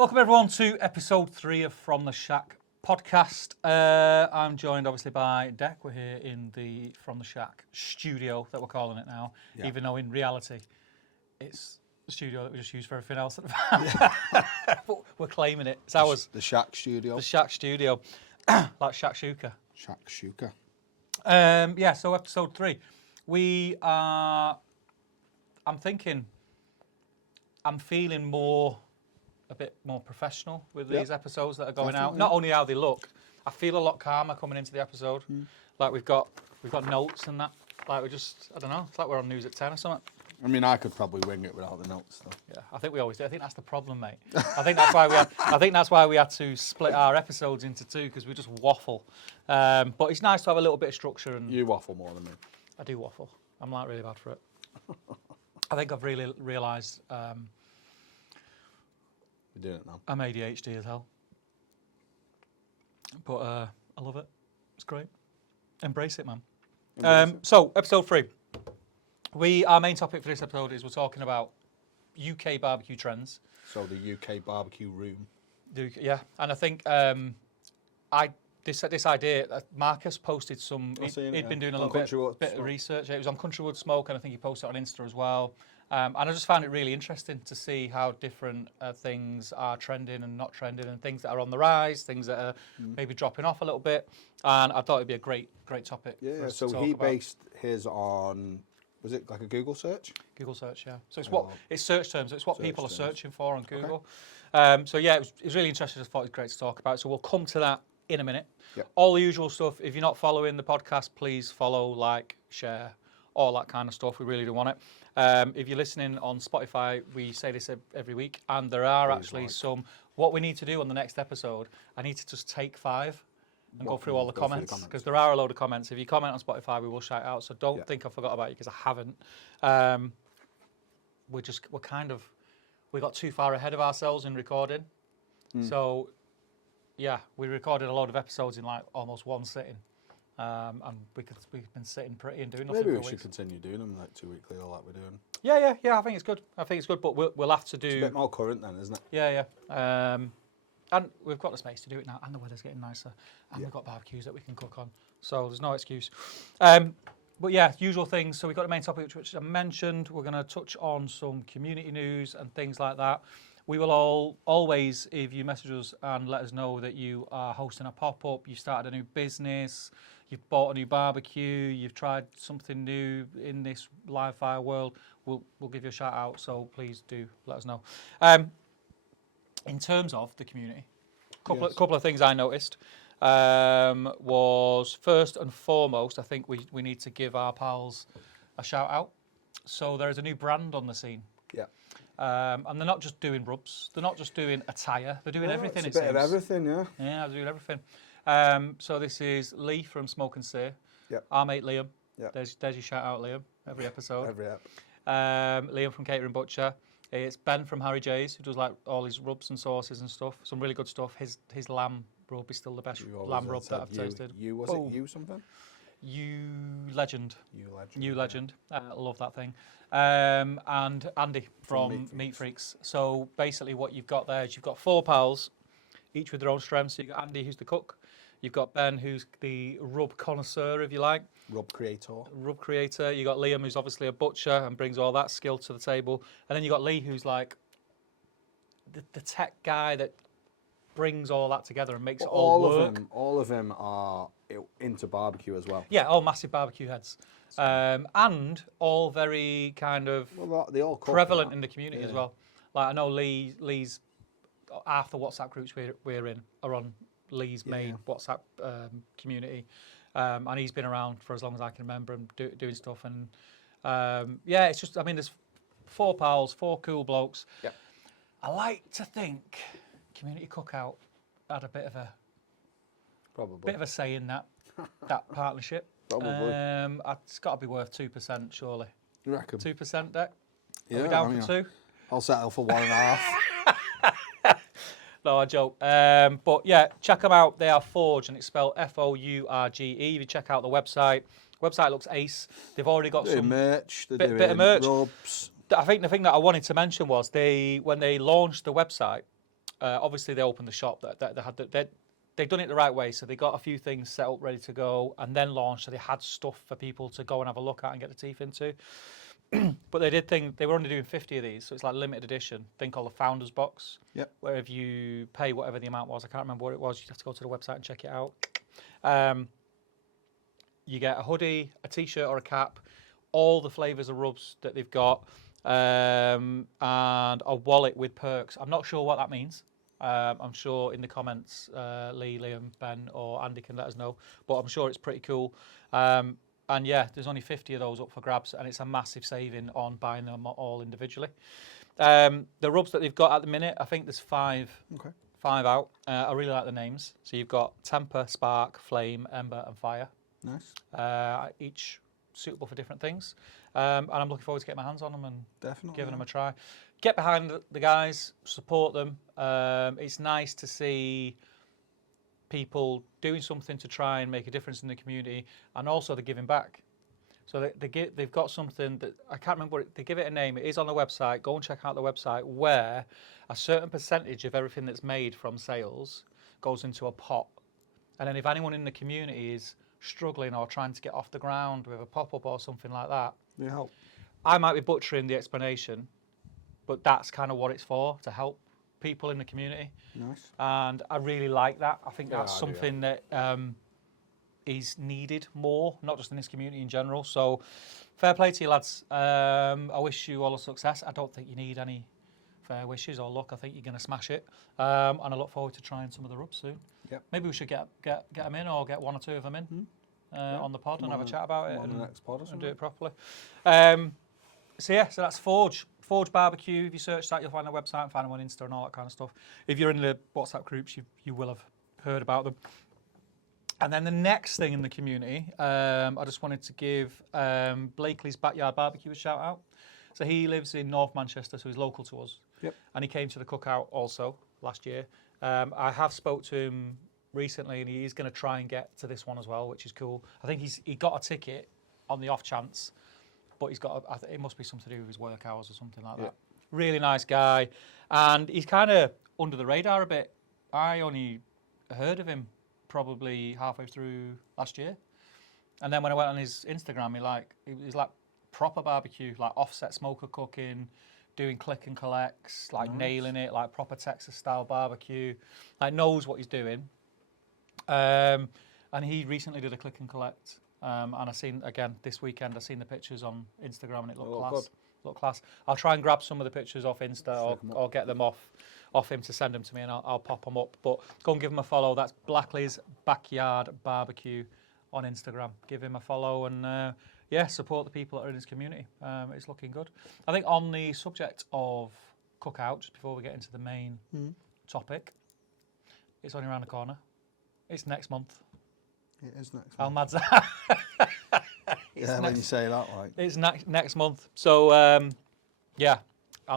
Welcome everyone to episode 3 of From the Shack podcast. I'm joined obviously by Dec. We're here in the From the Shack studio that we're calling it now, even though in reality it's the studio that we just use for everything else. But we're claiming it. It's ours. The Shack studio. The Shack studio. Like Shakshuka. Shakshuka. So episode 3. I'm feeling a bit more professional with these episodes that are going out. Not only how they look, I feel a lot calmer coming into the episode. Like we've got notes and that. Like I don't know, it's like we're on news at 10 or something. I mean, I could probably wing it without the notes, though. Yeah, I think we always do. I think that's the problem, mate. I think that's why we had to split our episodes into 2 because we just waffle. But it's nice to have a little bit of structure. And you waffle more than me. I do waffle. I'm like really bad for it. I think I've really realised. We're doing it now. I'm ADHD as hell. But I love it. It's great. Embrace it, man. So, episode 3. Our main topic for this episode is we're talking about UK barbecue trends. So, the UK barbecue room. Yeah, and I think this idea, Marcus posted some, he'd been doing a little bit of research. It was on Countrywood Smoke, and I think he posted it on Insta as well. And I just found it really interesting to see how different things are trending and not trending, and things that are on the rise, things that are maybe dropping off a little bit. And I thought it'd be a great topic. Yeah, so he based his on, was it like a Google search? Google search, yeah. So it's search terms. It's what people are searching for on Google. Okay. It was really interesting. I thought it was great to talk about. So we'll come to that in a minute. Yep. All the usual stuff. If you're not following the podcast, please follow, like, share, all that kind of stuff. We really do want it. If you're listening on Spotify, we say this every week, and there are some. What we need to do on the next episode, I need to just take 5 and go through all the comments, because there are a load of comments. If you comment on Spotify, we will shout out. So don't think I forgot about you, because I haven't. We got too far ahead of ourselves in recording. So, yeah, we recorded a load of episodes in like almost one sitting. And we've been sitting pretty and doing nothing. Maybe we should continue doing them like 2 weekly, all that we're doing. Yeah. I think it's good. But we'll have to do. It's a bit more current then, isn't it? Yeah. And we've got the space to do it now, and the weather's getting nicer, and we've got barbecues that we can cook on, so there's no excuse. But yeah, usual things. So we've got the main topic, which I mentioned. We're going to touch on some community news and things like that. We will always, if you message us and let us know that you are hosting a pop-up, you've started a new business, you've bought a new barbecue, you've tried something new in this live fire world, we'll give you a shout out. So please do let us know. In terms of the community, couple of things I noticed was, first and foremost, I think we need to give our pals a shout out. So there is a new brand on the scene. Yeah. And they're not just doing rubs. They're not just doing attire. They're doing everything. It's a bit of everything, yeah. Yeah, they're doing everything. So this is Lee from Smoke and Say. Yep. Our mate Liam. Yep. There's your shout out, Liam. Every episode. Every ep. Liam from Catering Butcher. It's Ben from Harry J's, who does like all his rubs and sauces and stuff. Some really good stuff. His lamb rub is still the best lamb rub that I've tasted. Was it you something? You legend. Love that thing. And Andy from Meat Freaks. So basically what you've got there is you've got 4 pals, each with their own strengths. So you've got Andy, who's the cook. You've got Ben, who's the rub connoisseur, if you like. Rub creator. You've got Liam, who's obviously a butcher and brings all that skill to the table. And then you've got Lee, who's like the tech guy that brings all that together and makes it all work. All of them are into barbecue as well. Yeah, all massive barbecue heads. And all very kind of they all prevalent in the community as well. Like I know Lee's half the WhatsApp groups we're in are on Lee's main WhatsApp community. And he's been around for as long as I can remember and doing stuff. And it's just, I mean, there's 4 pals, 4 cool blokes. Yeah. I like to think Community Cookout had a bit of a say in that partnership. Probably. It's got to be worth 2%, surely. You reckon? 2%, Dec? Yeah, are we down for 2? I'll settle for 1.5. No, I joke. But yeah, check them out. They are Forge, and it's spelled Fourge. If you check out the website looks ace. They've already got some merch. Bit of merch. Rubs. I think the thing that I wanted to mention was when they launched the website, obviously they opened the shop. They've done it the right way. So they got a few things set up, ready to go, and then launched. So they had stuff for people to go and have a look at and get the teeth into. But they were only doing 50 of these, so it's like limited edition thing called the Founders Box. Yep. Where if you pay whatever the amount was, I can't remember what it was. You have to go to the website and check it out. You get a hoodie, a t-shirt or a cap, all the flavours of rubs that they've got, and a wallet with perks. I'm not sure what that means. I'm sure in the comments, Lee, Liam, Ben, or Andy can let us know. But I'm sure it's pretty cool. And yeah, there's only 50 of those up for grabs, and it's a massive saving on buying them all individually. The rubs that they've got at the minute, I think there's 5 out. I really like the names. So you've got Temper, Spark, Flame, Ember, and Fire. Nice. Each suitable for different things. And I'm looking forward to getting my hands on them and giving them a try. Get behind the guys, support them. It's nice to see people doing something to try and make a difference in the community, and also they're giving back. So they've got something that I can't remember. They give it a name. It is on the website. Go and check out the website, where a certain percentage of everything that's made from sales goes into a pot. And then if anyone in the community is struggling or trying to get off the ground with a pop-up or something like that, they help. I might be butchering the explanation, but that's kind of what it's for, to help people in the community. Nice. And I really like that. I think that's something that is needed more, not just in this community in general. So fair play to you, lads. I wish you all the success. I don't think you need any fair wishes or luck. I think you're going to smash it. And I look forward to trying some of the rubs soon. Yep. Maybe we should get them in, or get 1 or 2 of them in on the pod and have a chat about it on the next pod and do it properly. So that's Forge BBQ. If you search that, you'll find the website and find them on Insta and all that kind of stuff. If you're in the WhatsApp groups, you will have heard about them. And then the next thing in the community, I just wanted to give Blakely's Backyard Barbecue a shout out. So he lives in North Manchester, so he's local to us. Yep. And he came to the cookout also last year. I have spoke to him recently, and he's going to try and get to this one as well, which is cool. I think he got a ticket on the off chance, but it must be something to do with his work hours or something like that. Really nice guy, and he's kind of under the radar a bit. I only heard of him probably halfway through last year, and then when I went on his Instagram, he's like proper barbecue, like offset smoker cooking, doing click and collects, like nailing it, like proper Texas style barbecue, like knows what he's doing. And he recently did a click and collect. And I seen again this weekend. I seen the pictures on Instagram, and it looked class. Good. Looked class. I'll try and grab some of the pictures off Insta, or get them off him to send them to me, and I'll pop them up. But go and give him a follow. That's Blackley's Backyard Barbecue on Instagram. Give him a follow, and support the people that are in his community. It's looking good. I think on the subject of cookout, just before we get into the main topic, it's only around the corner. It's next month. It is next month. How mad's that? When you say that, like. It's next month. So, I'm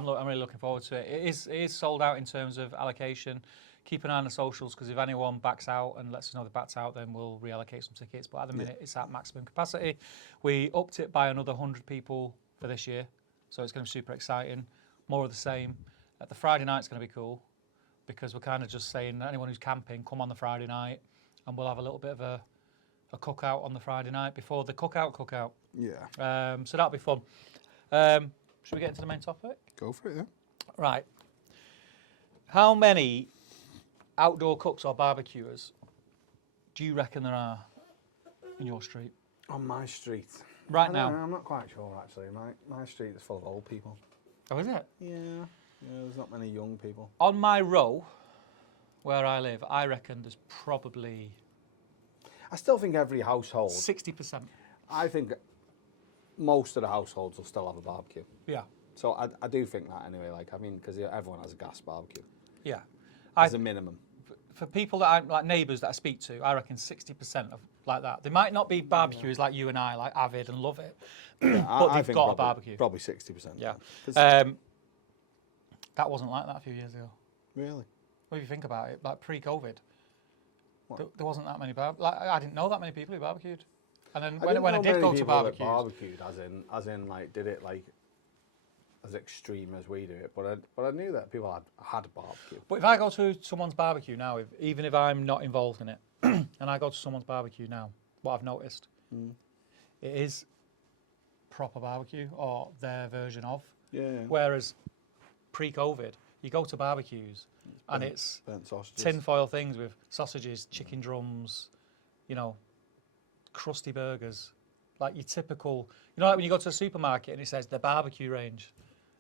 really looking forward to it. It is sold out in terms of allocation. Keep an eye on the socials, because if anyone backs out and lets us know they're backed out, then we'll reallocate some tickets. But at the minute, it's at maximum capacity. We upped it by another 100 people for this year, so it's going to be super exciting. More of the same. The Friday night's going to be cool, because we're kind of just saying that anyone who's camping, come on the Friday night, and we'll have a little bit of a cookout on the Friday night before the cookout. Yeah. So that'll be fun. Should we get into the main topic? Go for it, yeah. Right. How many outdoor cooks or barbecuers do you reckon there are in your street? On my street? Right now? I'm not quite sure, actually. My street is full of old people. Oh, is it? Yeah, there's not many young people. On my row, where I live, I reckon there's probably... I still think every household... 60%. I think most of the households will still have a barbecue. Yeah. So I do think that anyway, because everyone has a gas barbecue. Yeah. As a minimum. For people that I, like neighbours that I speak to, I reckon 60% of like that. They might not be barbecuers like you and I, like avid and love it, but they've got a barbecue. Probably 60%. Yeah. That wasn't like that a few years ago. Really? Well, if you think about it, like pre-COVID, there wasn't that many I didn't know that many people who barbecued. And then when I did go to barbecue, barbecued, as in like did it like as extreme as we do it, but I knew that people had a barbecue. But if I go to someone's barbecue now, even if I'm not involved in it, and I go to someone's barbecue now, what I've noticed, it is proper barbecue or their version of. Yeah. Whereas pre-COVID, you go to barbecues and it's burnt sausages, tinfoil things with sausages, chicken drums, you know, crusty burgers, like your typical. You know, like when you go to a supermarket and it says the barbecue range.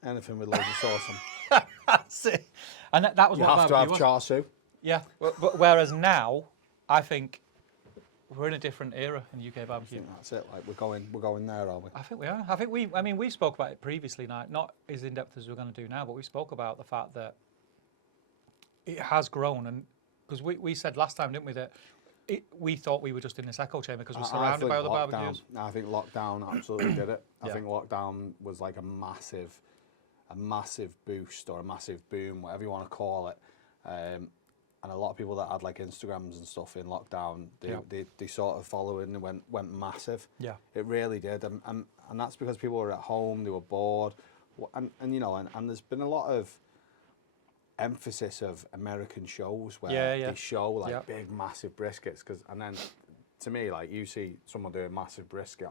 anything with loads of sauce on. That's it. And that was You what have to barbecue have was. char siu. Yeah, but whereas now, I think we're in a different era in UK I barbecue. think that's it. Like we're going there, are we? I think we are. I think we spoke about it previously, not as in depth as we're going to do now, but we spoke about the fact that it has grown, and because we said last time, didn't we, that we thought we were just in this echo chamber because we're surrounded by other barbecues. I think lockdown absolutely did it. I Yeah. think lockdown was like a massive boost or a massive boom, whatever you want to call it. And a lot of people that had like Instagrams and stuff in lockdown, they sort of followed and went massive. Yeah. It really did, and that's because people were at home, they were bored, and you know, and there's been a lot of emphasis of American shows where they show like big massive briskets, and then to me, like, you see someone doing massive brisket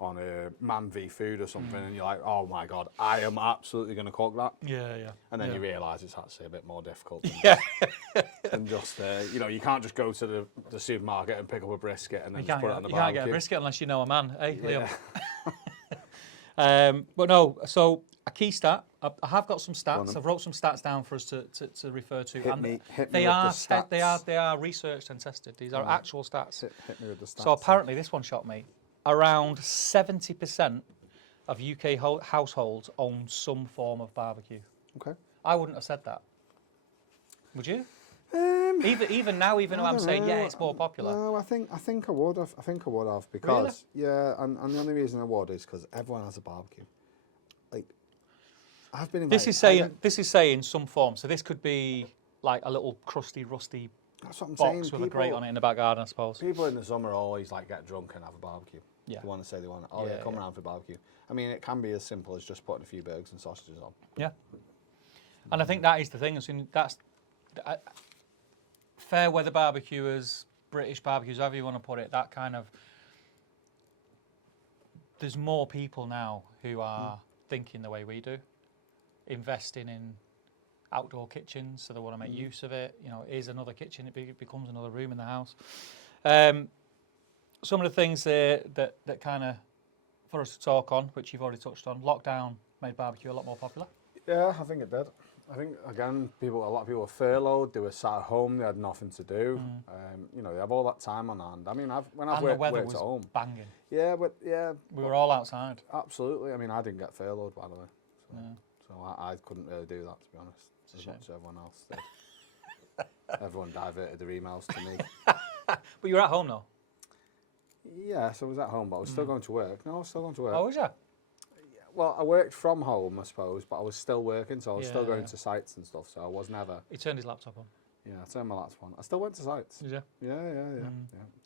on a Man v Food or something, and you're like, oh my god, I am absolutely going to cook that. Yeah. And then you realise it's actually a bit more difficult Than than just you know, you can't just go to the supermarket and pick up a brisket and then you just put it on the barbecue. can't get a brisket unless you know a man, eh, Yeah. Liam? But no, so a key stat. I have got some on stats. then. I've wrote some stats down for us to refer to. Hit and me they with are the stats. they are researched and tested. These are actual stats. Hit me with the stats. So apparently, this one shocked me. Around 70% of UK households own some form of barbecue. Okay. I wouldn't have said that. Would you? Even now, even though I'm saying it's more popular. No, I think I would have. I think I would have because and the only reason I would is because everyone has a barbecue. Like, I've been invited. This is saying some form. So this could be like a little crusty, rusty That's what I'm box saying. with a grate on it in the back garden, I suppose. People in the summer always like get drunk and have a barbecue. Yeah. They want to say they want. Oh yeah, come around for barbecue. I mean, it can be as simple as just putting a few burgers and sausages on. Yeah. And I think that is the thing. That's fair weather barbecuers, British barbecues, however you want to put it. That kind of. There's more people now who are thinking the way we do, investing in outdoor kitchens, so they want to make use of it. You know, it is another kitchen; it becomes another room in the house. Some of the things that kind of for us to talk on, which you've already touched on, lockdown made barbecue a lot more popular. Yeah, I think it did. I think again, a lot of people were furloughed. They were sat at home. They had nothing to do. You know, they have all that time on hand. I mean, when I've worked at home, banging. Yeah, but we were all outside. Absolutely. I mean, I didn't get furloughed, by the way. So I couldn't really do that, to be honest. As much as everyone else did. Everyone diverted their emails to me. But you were at home though. Yeah, so I was at home, but I was still going to work. No, I was still going to work. Oh, was you? Well, I worked from home, I suppose, but I was still working, so I was still going to sites and stuff, so I was never... He turned his laptop on. Yeah, I turned my laptop on. I still went to sites. Did you? Yeah.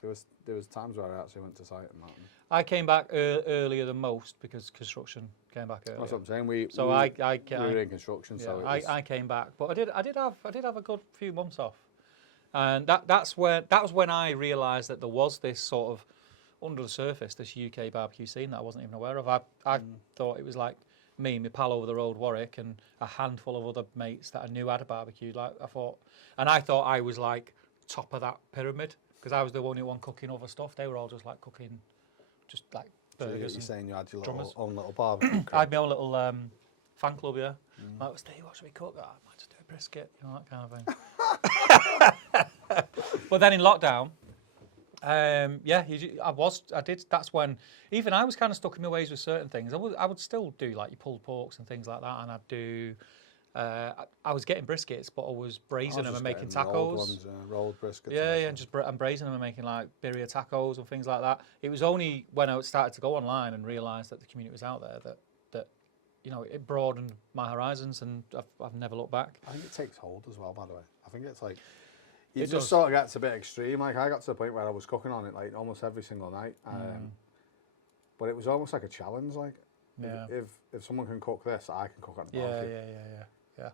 There was times where I actually went to site and that. I came back earlier than most because construction came back earlier. That's what I'm saying. We were in construction, so I came back, but I did have a good few months off, and that was when I realised that there was this sort of under the surface, this UK barbecue scene that I wasn't even aware of. I thought it was like me, my pal over the road, Warwick, and a handful of other mates that I knew had a barbecue. Like I thought I was like top of that pyramid because I was the only one cooking other stuff. They were all just like cooking, just like burgers. So you're saying you had your own little I barbecue? had my own little fan club, yeah. Like, Steve, what should we cook? I might just do a brisket, you know, that kind of thing. But then in lockdown, I did. That's when even I was kind of stuck in my ways with certain things. I would still do like your pulled porks and things like that, and I'd do. I was getting briskets, but I was braising them and making tacos. Rolled briskets. Yeah, and just and braising them and making like birria tacos and things like that. It was only when I started to go online and realised that the community was out there that you know, it broadened my horizons, and I've never looked back. I think it takes hold as well, by the way. I think it's like. It just sort of gets a bit extreme. Like I got to the point where I was cooking on it like almost every single night, but it was almost like a challenge. Like Yeah. If someone can cook this, I can cook on the Yeah, barbecue. yeah.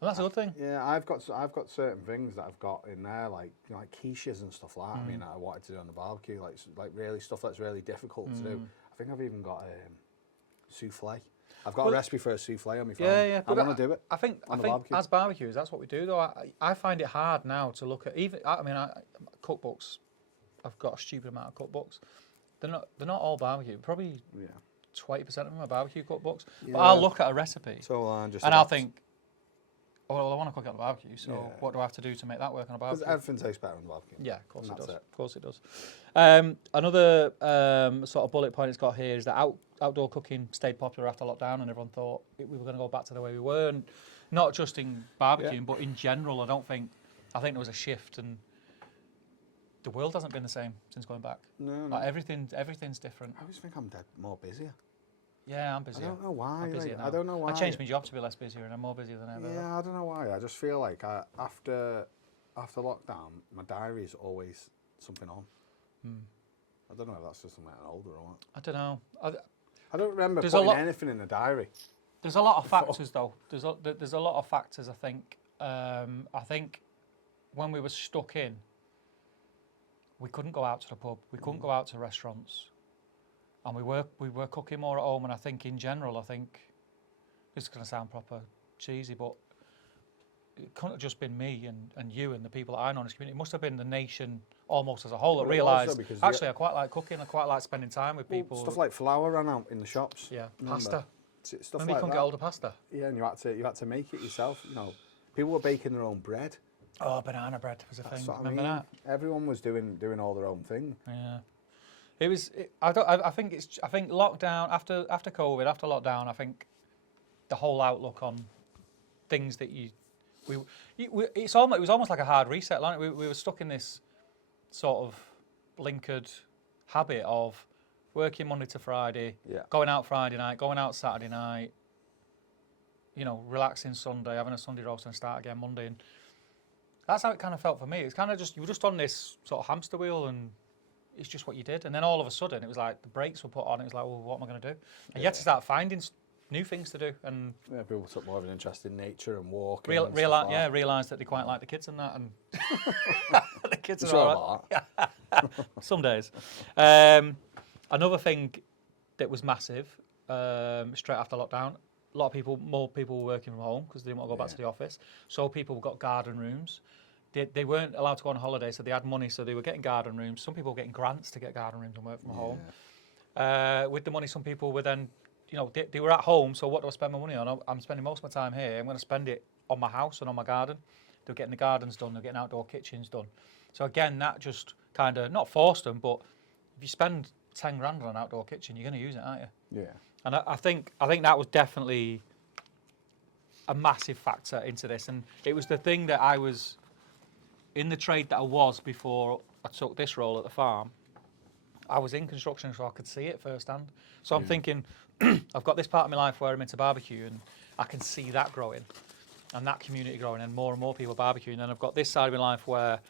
And that's a good thing. Yeah, I've got certain things that I've got in there, like like quiches and stuff like that. I mean, I wanted to do on the barbecue, like really stuff that's really difficult to do. I think I've even got souffle. I've got a recipe for a souffle on my phone. Yeah. I want to do it. I think as barbecues, that's what we do. Though I find it hard now to look at cookbooks. I've got a stupid amount of cookbooks. They're not all barbecue. Probably 20% of them are barbecue cookbooks. Yeah. But I'll look at a recipe I'll think, well, I want to cook it on a barbecue, so what do I have to do to make that work on a barbecue? Because everything tastes better on the barbecue. Yeah, of course it does. Of course it does. Another sort of bullet point it's got here is that outdoor cooking stayed popular after lockdown, and everyone thought we were going to go back to the way we were, and not just in barbecuing, but in general. I think there was a shift, and the world hasn't been the same since going back. No. Like everything's different. I always think I'm more busier. Yeah, I'm busier. I don't know why. I'm busier now. I don't know why. I changed my job to be less busier, and I'm more busier than ever. Yeah, I don't know why. I just feel like after lockdown, my diary is always something on. I don't know if that's just something I'm older or what. I don't know. I don't remember putting anything in the diary. There's a lot of factors, though. There's a lot of factors, I think. I think when we were stuck in, we couldn't go out to the pub. We couldn't go out to restaurants. And we were cooking more at home, and I think in general, this is going to sound proper cheesy, but it couldn't have just been me and you and the people that I know in this community. It must have been the nation almost as a whole that realised, actually, I quite like cooking, I quite like spending time with people. Stuff like flour ran out in the shops. Yeah, pasta. Stuff Maybe like you couldn't get hold of pasta. Yeah, and you had to make it yourself. People were baking their own bread. Oh, banana bread was a thing. Remember that? Everyone was doing all their own thing. Yeah. It was. I think lockdown after COVID, after lockdown, I think the whole outlook on things that it was almost like a hard reset. Like we were stuck in this sort of blinkered habit of working Monday to Friday, going out Friday night, going out Saturday night, relaxing Sunday, having a Sunday roast and start again Monday, and that's how it kind of felt for me. It's kind of you were just on this sort of hamster wheel, and it's just what you did. And then all of a sudden, it was like the brakes were put on. It was like, well, what am I going to do? And you had to start finding new things to do. And people took more of an interest in nature and walking. Realised that they quite like the kids and that. And the kids are all right. Some days. Another thing that was massive straight after lockdown. More people were working from home because they didn't want to go back to the office. So people got garden rooms. They weren't allowed to go on holiday, so they had money, so they were getting garden rooms. Some people were getting grants to get garden rooms and work from home. With the money, some people were then, they were at home, so what do I spend my money on? I'm spending most of my time here. I'm going to spend it on my house and on my garden. They're getting the gardens done, they're getting outdoor kitchens done. So again, that just kind of, not forced them, but if you spend 10 grand on an outdoor kitchen, you're going to use it, aren't you? Yeah. And I think that was definitely a massive factor into this. And it was the thing that I was in the trade that I was before I took this role at the farm. I was in construction, so I could see it firsthand. So I'm thinking, I've got this part of my life where I'm into barbecue, and I can see that growing, and that community growing, and more people barbecuing. And I've got this side of my life where,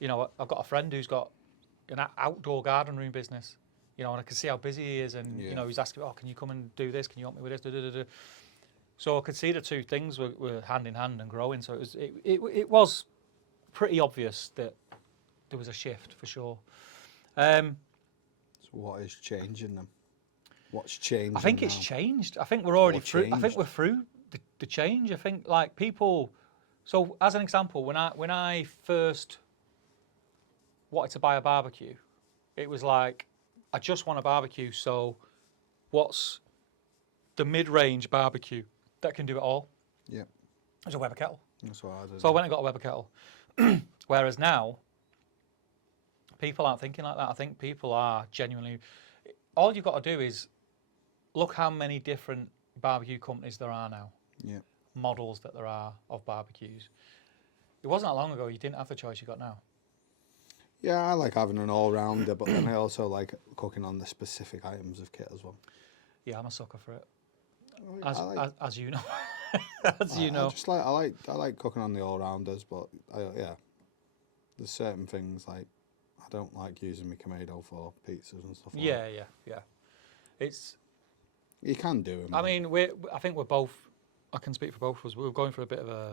I've got a friend who's got an outdoor garden room business, and I can see how busy he is, and he's asking, oh, can you come and do this? Can you help me with this? So I could see the two things were hand in hand and growing. So it was pretty obvious that there was a shift for sure. So what is changing them? What's changed? I think it's changed. I think we're already through. I think we're through the change. I think like people. So as an example, when I first wanted to buy a barbecue, it was like I just want a barbecue. So what's the mid-range barbecue that can do it all? Yeah, it's a Weber kettle. That's what I did. So I went and got a Weber kettle. Whereas now, people aren't thinking like that. I think people are genuinely. All you've got to do is look how many different barbecue companies there are now. Yeah. Models that there are of barbecues. It wasn't that long ago you didn't have the choice you got now. Yeah, I like having an all-rounder, but then I also like cooking on the specific items of kit as well. Yeah, I'm a sucker for it. As you know. I like cooking on the all-rounders, but there's certain things like I don't like using my Kamado for pizzas and stuff like that. Yeah. You can do them. I mean, I think we're both. I can speak for both of us. We're going for a bit of a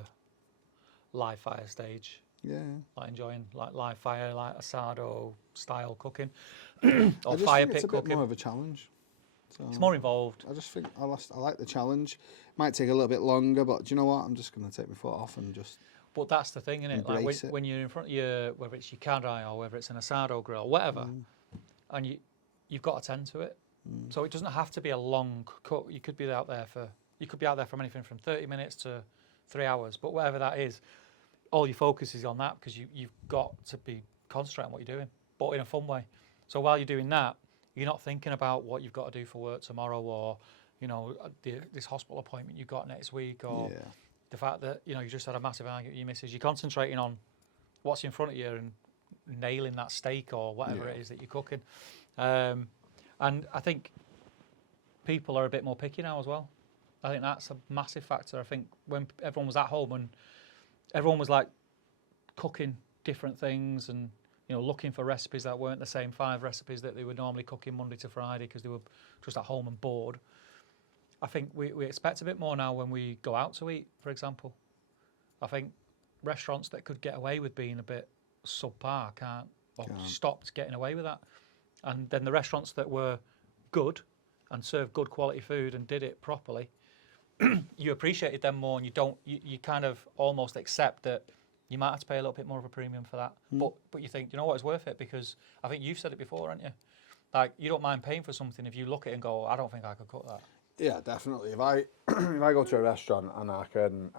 live fire stage. Yeah. Like enjoying like live fire, like asado style cooking, or I just fire think pit it's a cooking. bit more of a challenge. So It's more involved. I just think I like the challenge. Might take a little bit longer, but do you know what? I'm just going to take my foot off and just. But that's the thing, isn't it? Like when you're in front of your, whether it's your kadai or whether it's an asado grill, whatever, and you've got to tend to it. So it doesn't have to be a long cook. You could be out there from anything from 30 minutes to 3 hours, but whatever that is, all your focus is on that because you've got to be concentrating on what you're doing, but in a fun way. So while you're doing that, you're not thinking about what you've got to do for work tomorrow, or this hospital appointment you've got next week, or the fact that you just had a massive argument with your missus. You're concentrating on what's in front of you and nailing that steak or whatever it is that you're cooking. And I think people are a bit more picky now as well. I think that's a massive factor. I think when everyone was at home and everyone was like cooking different things and looking for recipes that weren't the same 5 recipes that they were normally cooking Monday to Friday because they were just at home and bored. I think we expect a bit more now when we go out to eat, for example. I think restaurants that could get away with being a bit subpar stopped getting away with that. And then the restaurants that were good and served good quality food and did it properly, you appreciated them more, and you kind of almost accept that you might have to pay a little bit more of a premium for that. But you think, you know what, it's worth it, because I think you've said it before, haven't you? Like, you don't mind paying for something if you look at it and go, I don't think I could cook that. Yeah, definitely. If I go to a restaurant and I can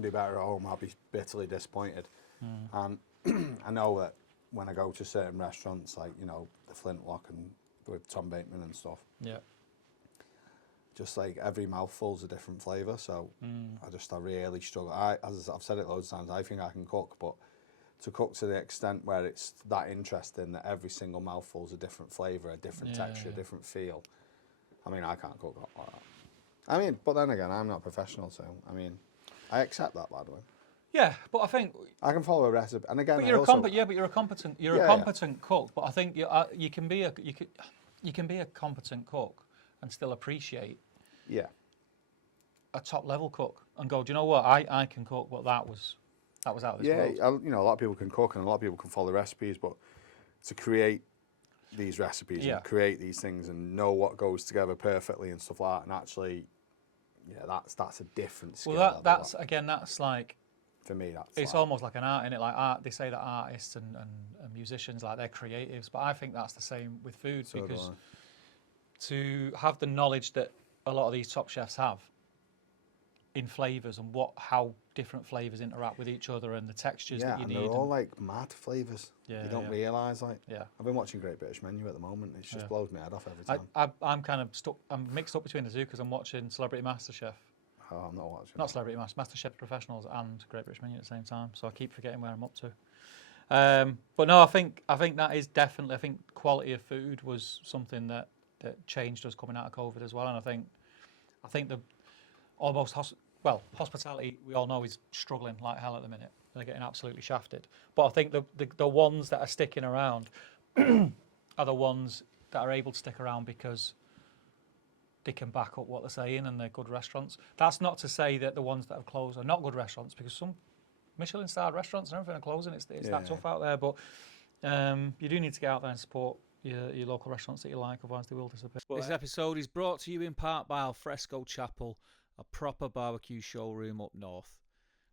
do better at home, I'll be bitterly disappointed. And I know that when I go to certain restaurants, like the Flintlock and with Tom Bateman and stuff. Yeah. Just like every mouthful's a different flavour, so I really struggle. As I've said it loads of times, I think I can cook, but to cook to the extent where it's that interesting that every single mouthful's a different flavour, a different texture, a different feel. I mean, I can't cook like that. I mean, but then again, I'm not a professional, so I mean, I accept that, by the way. Yeah, but I think I can follow a recipe, and again, but you're a competent cook. But I think you can be a competent cook and still appreciate a top level cook and go, do you know what, I can cook, but that was out of this world. A lot of people can cook and a lot of people can follow recipes, but to create these recipes and create these things and know what goes together perfectly and stuff like that, and actually, that's a different skill. Well, that's like, for me, it's almost like an art, isn't it? Like art, they say that artists and musicians, like, they're creatives, but I think that's the same with food, because to have the knowledge that a lot of these top chefs have in flavours and how different flavours interact with each other and the textures that you need. Yeah, and they're all like mad flavours. Yeah, you don't realise, like. Yeah. I've been watching Great British Menu at the moment. It just blows my head off every time. I'm kind of stuck. I'm mixed up between the two because I'm watching Celebrity MasterChef. Oh, I'm not watching. Not Celebrity MasterChef Professionals and Great British Menu at the same time, so I keep forgetting where I'm up to. But no, I think that is definitely. I think quality of food was something that changed us coming out of COVID as well, and I think the hospitality, we all know, is struggling like hell at the minute. They're getting absolutely shafted. But I think the ones that are sticking around are the ones that are able to stick around because they can back up what they're saying and they're good restaurants. That's not to say that the ones that have closed are not good restaurants, because some Michelin-starred restaurants and everything are closing. It's that tough out there. But you do need to get out there and support your local restaurants that you like, otherwise they will disappear. This episode is brought to you in part by Alfresco Chapel, a proper barbecue showroom up north.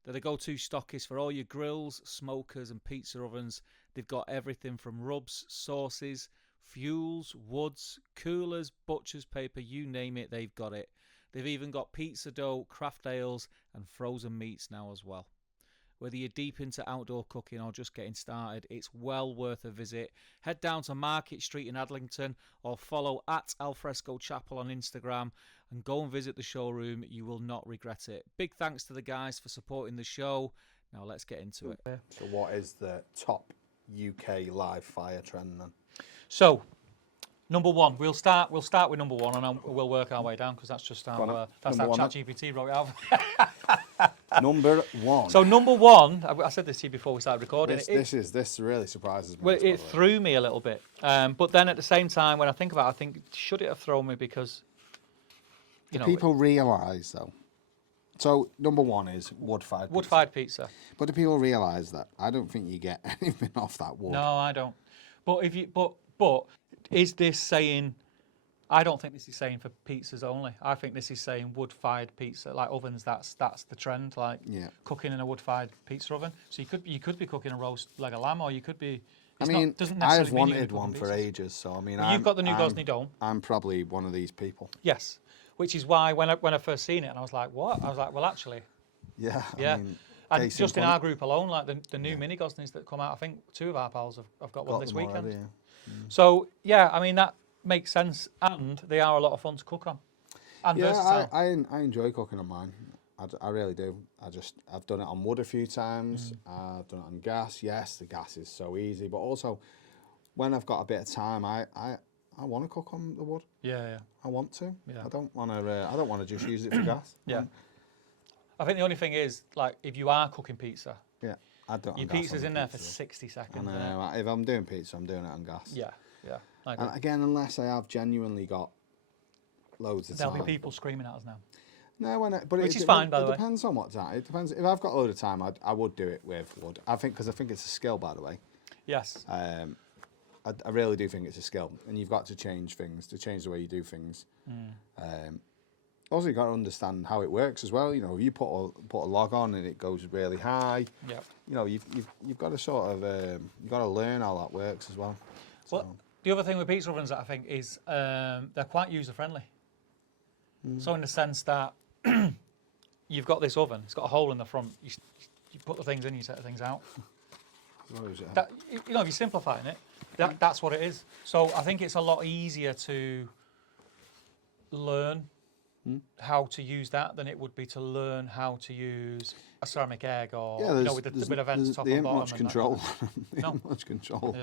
They're the go-to stockist for all your grills, smokers and pizza ovens. They've got everything from rubs, sauces, fuels, woods, coolers, butcher's paper, you name it, they've got it. They've even got pizza dough, craft ales and frozen meats now as well. Whether you're deep into outdoor cooking or just getting started, it's well worth a visit. Head down to Market Street in Adlington or follow at Alfresco Chapel on Instagram and go and visit the showroom. You will not regret it. Big thanks to the guys for supporting the show. Now let's get into it. So what is the top UK live fire trend then? So, number one, we'll start with number one, and we'll work our way down, because that's just how ChatGPT wrote it out. Number one. So number one, I said this to you before we started recording. This really surprises me. Well, it threw me a little bit, but then at the same time, when I think about it, I think, should it have thrown me? Because you know, people realise though. So number one is wood-fired. Wood-fired pizza. But do people realise that? I don't think you get anything off that wood. No, I don't. But if you but is this saying? I don't think this is saying for pizzas only. I think this is saying wood-fired pizza, like ovens. That's the trend. Like cooking in a wood-fired pizza oven. So you could be cooking a roast leg of lamb, or you could be. I've wanted one for ages. So I mean, you've got the new Gosney Dome. I'm probably one of these people. Yes, which is why when I first seen it, and I was like, what? I was like, well, actually. Yeah. Yeah. I mean, and just in our group alone, like the new mini Gosneys that come out, I think 2 of our pals have got one this weekend. Already, So yeah, I mean that makes sense, and they are a lot of fun to cook on. And versatile. I enjoy cooking on mine. I really do. I've done it on wood a few times. I've done it on gas. Yes, the gas is so easy, but also when I've got a bit of time, I want to cook on the wood. Yeah. I want to. Yeah. I don't want to just use it for gas. Yeah. I think the only thing is, like, if you are cooking pizza, your pizza's in there for 60 seconds. I know. If I'm doing pizza, I'm doing it on gas. Yeah. And again, unless I have genuinely got loads of time. There'll be people screaming at us now. No, which is fine, by the way. It depends on what time. It depends. If I've got a load of time, I would do it with wood. Because I think it's a skill, by the way. Yes. I really do think it's a skill, and you've got to change things, to change the way you do things. Also, you've got to understand how it works as well. You know, if you put a log on and it goes really high, you know, you've got to sort of you've got to learn how that works as well. Well, the other thing with pizza ovens that I think is they're quite user friendly. So in the sense that you've got this oven, it's got a hole in the front. You put the things in, you set the things out. That, you know, if you're simplifying it, that's what it is. So I think it's a lot easier to learn how to use that than it would be to learn how to use a ceramic egg or with the bit of vents top and bottom. Much control. Not much control.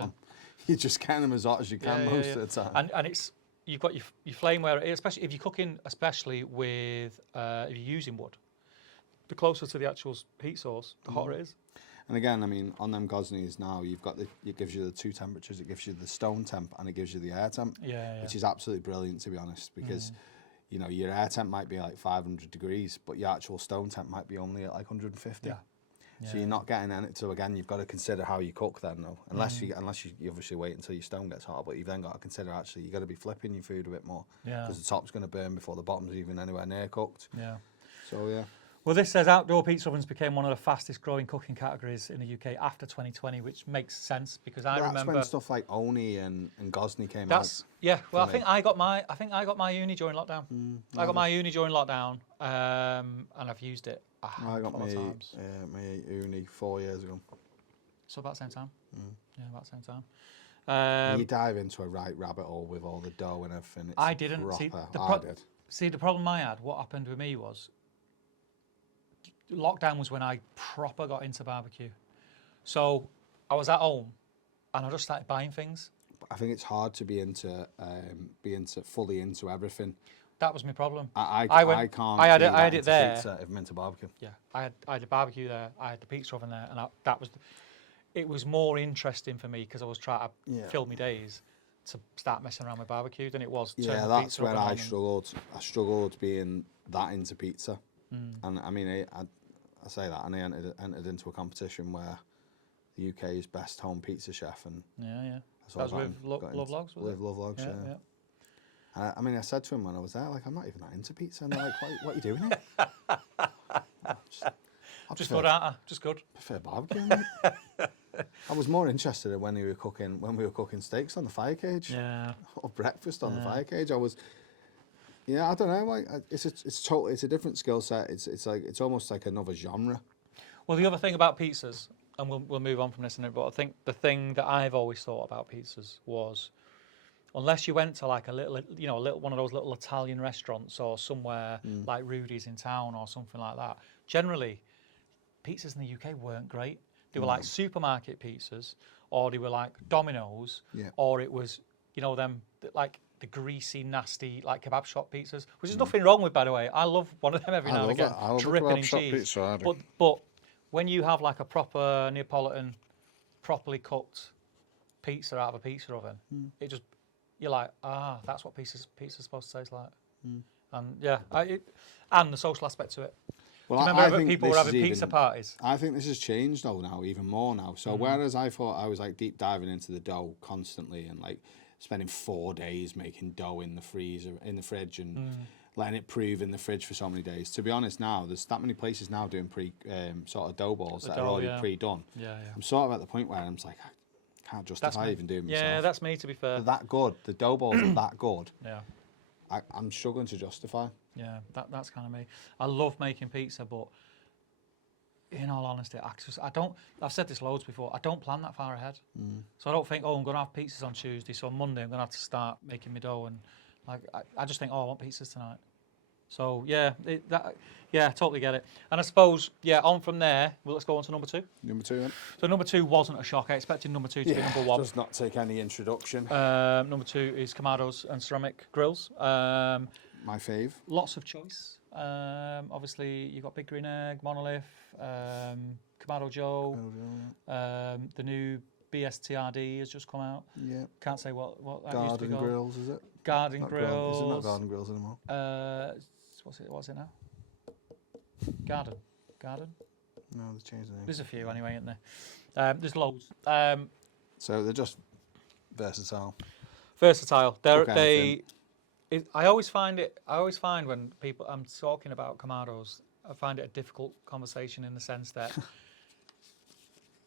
You just can them as hot as you can most of the time. And it's you've got your flame where it is, especially if you're cooking, especially with if you're using wood. The closer to the actual heat source, the hotter it is. And again, I mean, on them Gosneys now, you've got it gives you the 2 temperatures. It gives you the stone temp and it gives you the air temp, which is absolutely brilliant, to be honest, because you know, your air temp might be like 500 degrees, but your actual stone temp might be only at like 150. So you're not getting in it. So again, you've got to consider how you cook then, though. Unless you obviously wait until your stone gets hot, but you've then got to consider actually you've got to be flipping your food a bit more, because the top's going to burn before the bottom's even anywhere near cooked. So Well, this says outdoor pizza ovens became one of the fastest growing cooking categories in the UK after 2020, which makes sense because I remember when stuff like Oni and Gosney came out. Yeah, well, I think I got my uni during lockdown. I got my uni during lockdown, and I've used it. I got my uni 4 years ago. So about the same time. Yeah, about the same time. You dive into a right rabbit hole with all the dough and everything. It's I didn't. proper. See, the problem I had, what happened with me was, lockdown was when I proper got into barbecue. So I was at home and I just started buying things. I think it's hard to be fully into everything. That was my problem. I can't. I had it there. Pizza if I'm into barbecue. Yeah, I had a barbecue there. I had the pizza oven there, and it was more interesting for me because I was trying to fill my days to start messing around with barbecue than it was. Yeah, that's where I struggled. I struggled being that into pizza. And I mean, I say that, and I entered into a competition where the UK's best home pizza chef, and that was with Love Logs, was it? With Love Logs, yeah. I mean, I said to him when I was there, like, I'm not even that into pizza, and they're like, what are you doing here? Just good, aren't I? Just good. I prefer barbecue. Mate. I was more interested in when we were cooking steaks on the fire cage, or breakfast on the fire cage. I was. Yeah, I don't know. Like, it's a different skill set. It's almost like another genre. Well, the other thing about pizzas, and we'll move on from this in a bit, but I think the thing that I've always thought about pizzas was, unless you went to like a little one of those little Italian restaurants or somewhere like Rudy's in town or something like that, generally, pizzas in the UK weren't great. They were like supermarket pizzas, or they were like Domino's, or it was them like the greasy, nasty, like kebab shop pizzas, which is nothing wrong with, by the way. I love one of them every now and again, dripping in cheese. Pizza, but when you have like a proper Neapolitan, properly cooked pizza out of a pizza oven, you're like, that's what pizza's supposed to taste like. And yeah, and the social aspect to it. Well, Do you remember people were having pizza parties? I think this has changed though now, even more now. So whereas I thought I was like deep diving into the dough constantly and like spending 4 days making dough in the fridge and letting it prove in the fridge for so many days. To be honest, now there's that many places now doing sort of dough balls that are already pre-done. Yeah. I'm sort of at the point where I'm just like, I can't justify even doing myself. Yeah, that's me, to be fair. They're that good. The dough balls are that good. Yeah. I'm struggling to justify. Yeah, that's kind of me. I love making pizza, but in all honesty, I've said this loads before, I don't plan that far ahead. So I don't think, I'm going to have pizzas on Tuesday, so on Monday I'm going to have to start making my dough. And like, I just think, I want pizzas tonight. So yeah, totally get it. And I suppose, on from there, let's go on to number 2. Number 2, then. So number 2 wasn't a shock. I expected number 2 to be number 1. Does not take any introduction. Number 2 is Kamados and ceramic grills. My fave. Lots of choice. Obviously, you've got Big Green Egg, Monolith, Kamado Joe. The new BSTRD has just come out. Yeah. Can't say what that used to be Garden called. Grills, is it? Garden Not Grills. Is it not Garden Grills anymore? What's it now? Garden. No, they've changed the name. There's a few anyway, isn't there? There's loads. So they're just versatile. Versatile. Okay, I always find when I'm talking about Kamados, I find it a difficult conversation in the sense that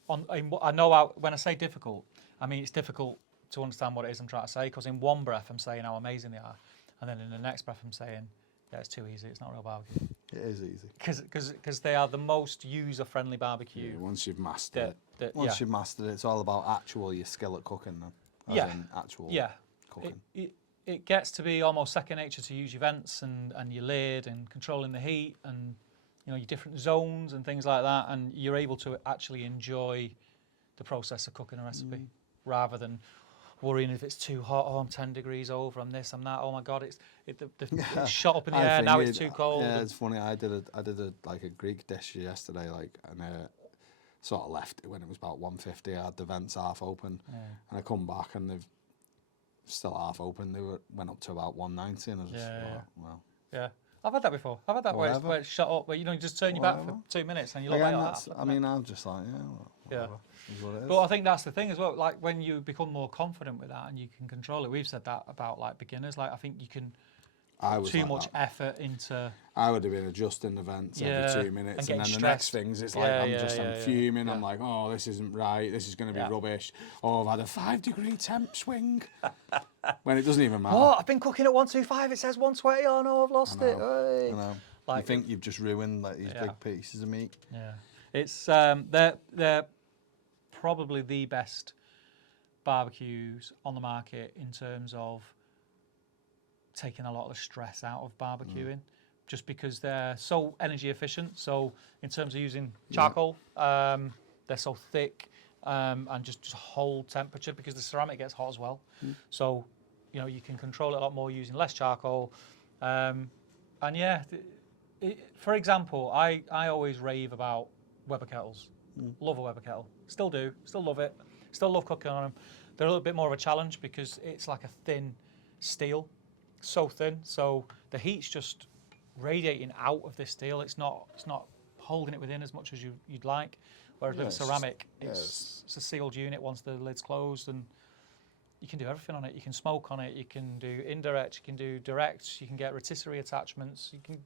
when I say difficult, I mean it's difficult to understand what it is I'm trying to say, because in one breath I'm saying how amazing they are, and then in the next breath I'm saying, yeah, it's too easy, it's not real barbecue. It is easy. Because they are the most user-friendly barbecue. Yeah, once you've mastered it. You've mastered it, it's all about your skill at cooking then. As in actual cooking. It gets to be almost second nature to use your vents and your lid and controlling the heat and your different zones and things like that, and you're able to actually enjoy the process of cooking a recipe rather than worrying if it's too hot. Oh, I'm 10 degrees over. I'm this. I'm that. Oh my God, it's shot up in the air. Now it's too cold. Yeah, it's funny. I did a Greek dish yesterday, and sort of left it when it was about 150. I had the vents half open, and I come back and they've still half open. Went up to about 190, and I was just well. Yeah. I've had that before. I've had that where it's shut up, where you just turn your back for 2 minutes and you look like that. I mean, I'm just like, whatever. Is what it is. But I think that's the thing as well. Like when you become more confident with that and you can control it. We've said that about like beginners. Like I think you can too much effort into. I would have been adjusting the vents every 2 minutes, and then the next things, it's like I'm fuming. I'm like, oh, this isn't right. This is going to be rubbish. Oh, I've had a 5-degree temp swing. When it doesn't even matter. Oh, I've been cooking at 125. It says 120. Oh no, I've lost it. I know. Like, you think you've just ruined like these big pieces of meat. Yeah, it's they're probably the best barbecues on the market in terms of taking a lot of the stress out of barbecuing, just because they're so energy efficient. So in terms of using charcoal, they're so thick and just hold temperature, because the ceramic gets hot as well. So you can control it a lot more using less charcoal. And for example, I always rave about Weber kettles. Love a Weber kettle. Still do. Still love it. Still love cooking on them. They're a little bit more of a challenge because it's like a thin steel. So thin. So the heat's just radiating out of this steel. It's not holding it within as much as you'd like. Whereas with a ceramic, it's a sealed unit once the lid's closed, and you can do everything on it. You can smoke on it. You can do indirect. You can do direct. You can get rotisserie attachments. You can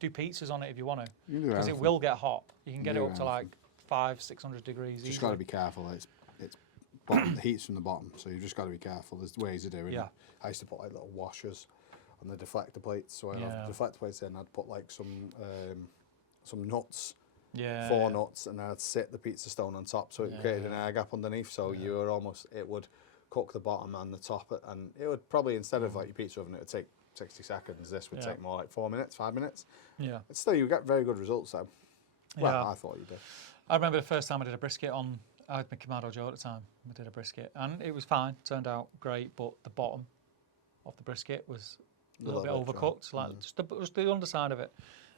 do pizzas on it if you want to, because it will get hot. You can get it up to like 500-600 degrees. Just got to be careful. It's the heat's from the bottom, so you've just got to be careful. There's ways of doing it. I used to put like little washers on the deflector plates. So I'd have the deflector plates in. I'd put like some nuts. 4 nuts, and then I'd sit the pizza stone on top, so it created an air gap underneath. So you were it would cook the bottom and the top, and it would probably, instead of like your pizza oven, it would take 60 seconds. This would take more like 4 minutes, 5 minutes. Yeah. But still, you get very good results though. Well, I thought you did. I remember the first time I did a brisket I had my Kamado Joe at the time. I did a brisket, and it was fine. Turned out great, but the bottom of the brisket was a little bit overcooked, just the underside of it.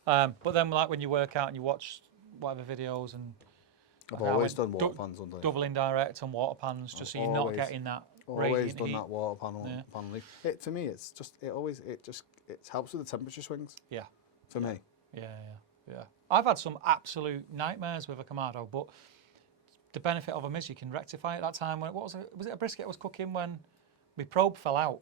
But then, like when you work out and you watch whatever videos, and I've always done water pans under. Double indirect on water pans, just so you're not getting that Always done that water panel. To me, it helps with the temperature swings. Yeah. For me. Yeah. I've had some absolute nightmares with a Kamado, but the benefit of them is you can rectify it. That time when was it a brisket I was cooking when my probe fell out?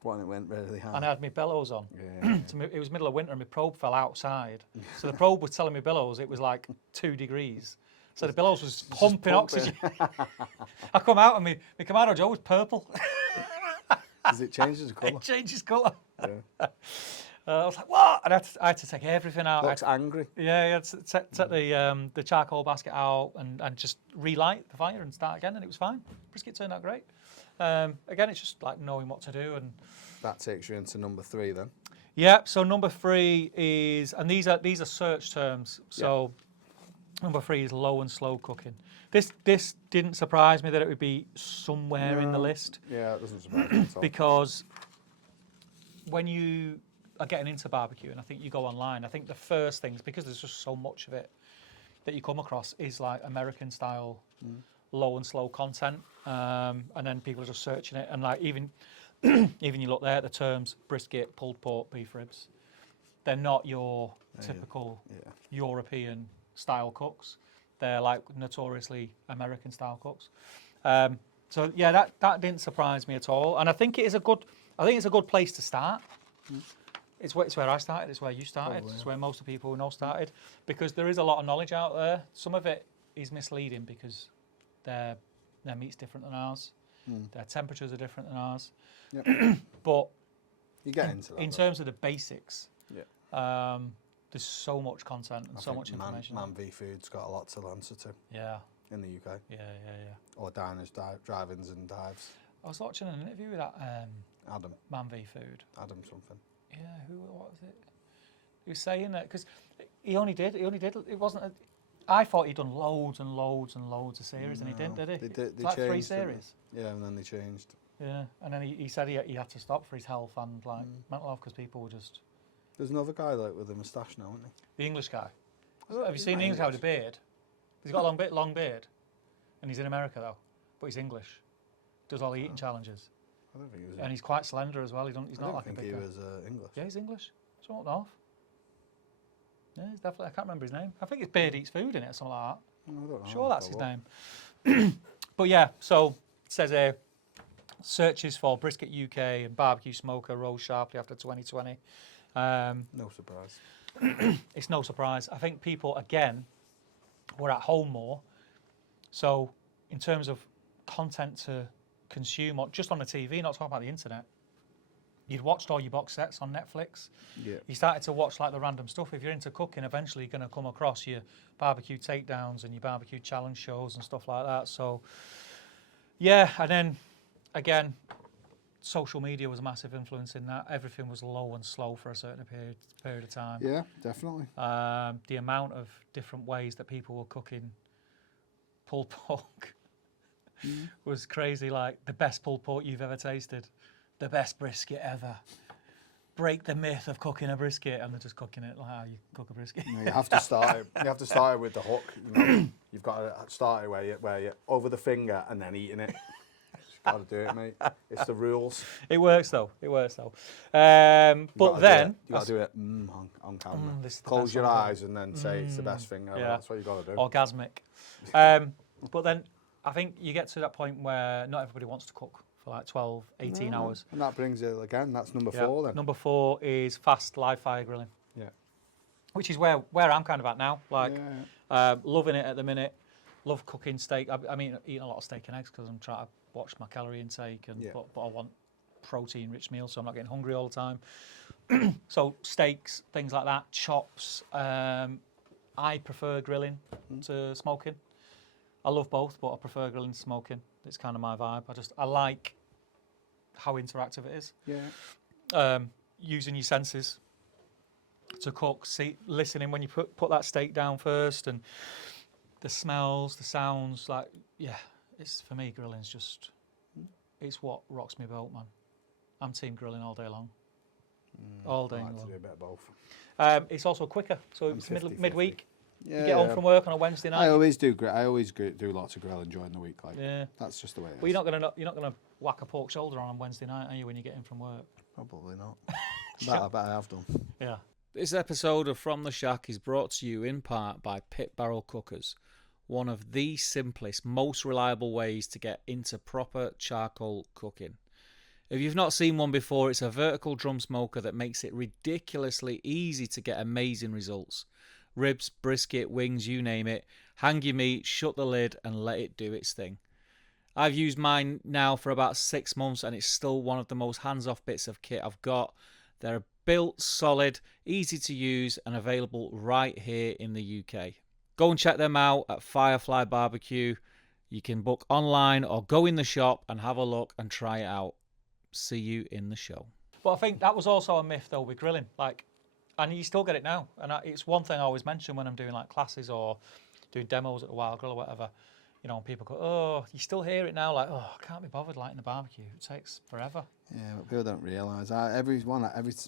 When it went really high. And I had my bellows on. Yeah. It was middle of winter and my probe fell outside. So the probe was telling me bellows it was like 2 degrees. So the bellows was pumping oxygen. I come out and my Kamado Joe was purple. Does it change its colour? It changes colour. Yeah. I was like, what? And I had to take everything out. Looks angry. Yeah, I had to take the charcoal basket out and just relight the fire and start again, and it was fine. Brisket turned out great. Again, it's just like knowing what to do. And that takes you into number 3 then. Yeah, so number 3 is, and these are search terms. So number 3 is low and slow cooking. This didn't surprise me that it would be somewhere in the list. Yeah, it doesn't surprise me at all. Because when you are getting into barbecue, and I think you go online, I think the first things, because there's just so much of it that you come across, is like American style low and slow content, and then people are just searching it, and like even you look there at the terms brisket, pulled pork, beef ribs, they're not your typical European style cooks. They're like notoriously American style cooks. So yeah, that didn't surprise me at all, and I think it's a good place to start. It's where I started. It's where you started. Probably, It's where most of the people who know started, because there is a lot of knowledge out there. Some of it is misleading because their meat's different than ours. Their temperatures are different than ours. Yep. But you get into that. In terms of the basics, yeah. There's so much content and so much information. Man v Food's got a lot to answer to. Yeah. In the UK. Yeah. Or diners, drive-ins and dives. I was watching an interview with that Adam. Man v Food. Adam something. Yeah, what was it? He was saying that because he only did. It wasn't. I thought he'd done loads and loads and loads of series, and he didn't, did he? They like changed 3 series. Yeah, and then they changed. Yeah, and then he said he had to stop for his health and like mental health because people were just. There's another guy like with a moustache now, isn't he? The English guy. Have you seen the English guy with a beard? He's got a long beard, and he's in America though, but he's English. Does all the eating challenges. I don't think he was. And he's quite slender as well. He's not like a big guy. I don't think he was English. Yeah, he's English. It's up north. Yeah, he's definitely. I can't remember his name. I think it's Beard Eats Food in it or something like that. I don't know. Sure, that's his name. But yeah, so it says here, searches for brisket UK and barbecue smoker rose sharply after 2020. No surprise. It's no surprise. I think people, again, were at home more. So in terms of content to consume, or just on the TV, not talking about the internet, you'd watched all your box sets on Netflix. Yeah. You started to watch like the random stuff. If you're into cooking, eventually you're going to come across your barbecue takedowns and your barbecue challenge shows and stuff like that. So yeah, and then again, social media was a massive influence in that. Everything was low and slow for a certain period of time. Yeah, definitely. The amount of different ways that people were cooking pulled pork was crazy. Like the best pulled pork you've ever tasted, the best brisket ever. Break the myth of cooking a brisket, and they're just cooking it like how you cook a brisket. You have to start it. You have to start it with the hook. You know, you've got to start it where you over the finger and then eating it. Got to do it, mate. It's the rules. It works though. But then you got to do it on camera. This is the Close best your one. eyes and then say it's the best thing ever. Yeah. That's what you got to do. Orgasmic. But then I think you get to that point where not everybody wants to cook for like 12, 18 hours. And that brings it again. That's number 4 then. Number 4 is fast live fire grilling. Yeah. Which is where I'm kind of at now. Like, loving it at the minute. Love cooking steak. I mean, eating a lot of steak and eggs because I'm trying to watch my calorie intake, and but I want protein-rich meals, so I'm not getting hungry all the time. So steaks, things like that, chops. I prefer grilling to smoking. I love both, but I prefer grilling to smoking. It's kind of my vibe. I like how interactive it is. Yeah. Using your senses to cook, listening when you put that steak down first, and the smells, the sounds. Like, yeah, it's for me. Grilling's just, it's what rocks me boat, man. I'm team grilling all day long. All day I like long. to do a bit of both. It's also quicker, so it's 50-50. midweek. Yeah, you get home from work on a Wednesday night. I always do lots of grilling during the week. Like, that's just the way it is. But you're not gonna whack a pork shoulder on Wednesday night, are you, when you get in from work? Probably not. I bet I have done. Yeah. This episode of From the Shack is brought to you in part by Pit Barrel Cookers, one of the simplest, most reliable ways to get into proper charcoal cooking. If you've not seen one before, it's a vertical drum smoker that makes it ridiculously easy to get amazing results. Ribs, brisket, wings, you name it. Hang your meat, shut the lid, and let it do its thing. I've used mine now for about 6 months, and it's still one of the most hands-off bits of kit I've got. They're built, solid, easy to use, and available right here in the UK. Go and check them out at Firefly Barbecue. You can book online or go in the shop and have a look and try it out. See you in the show. But I think that was also a myth, though, with grilling. Like, and you still get it now. And it's one thing I always mention when I'm doing like classes or doing demos at the Wild Grill or whatever. You know, and people go, oh, you still hear it now, like, oh, I can't be bothered lighting the barbecue. It takes forever. Yeah, but people don't realise. Every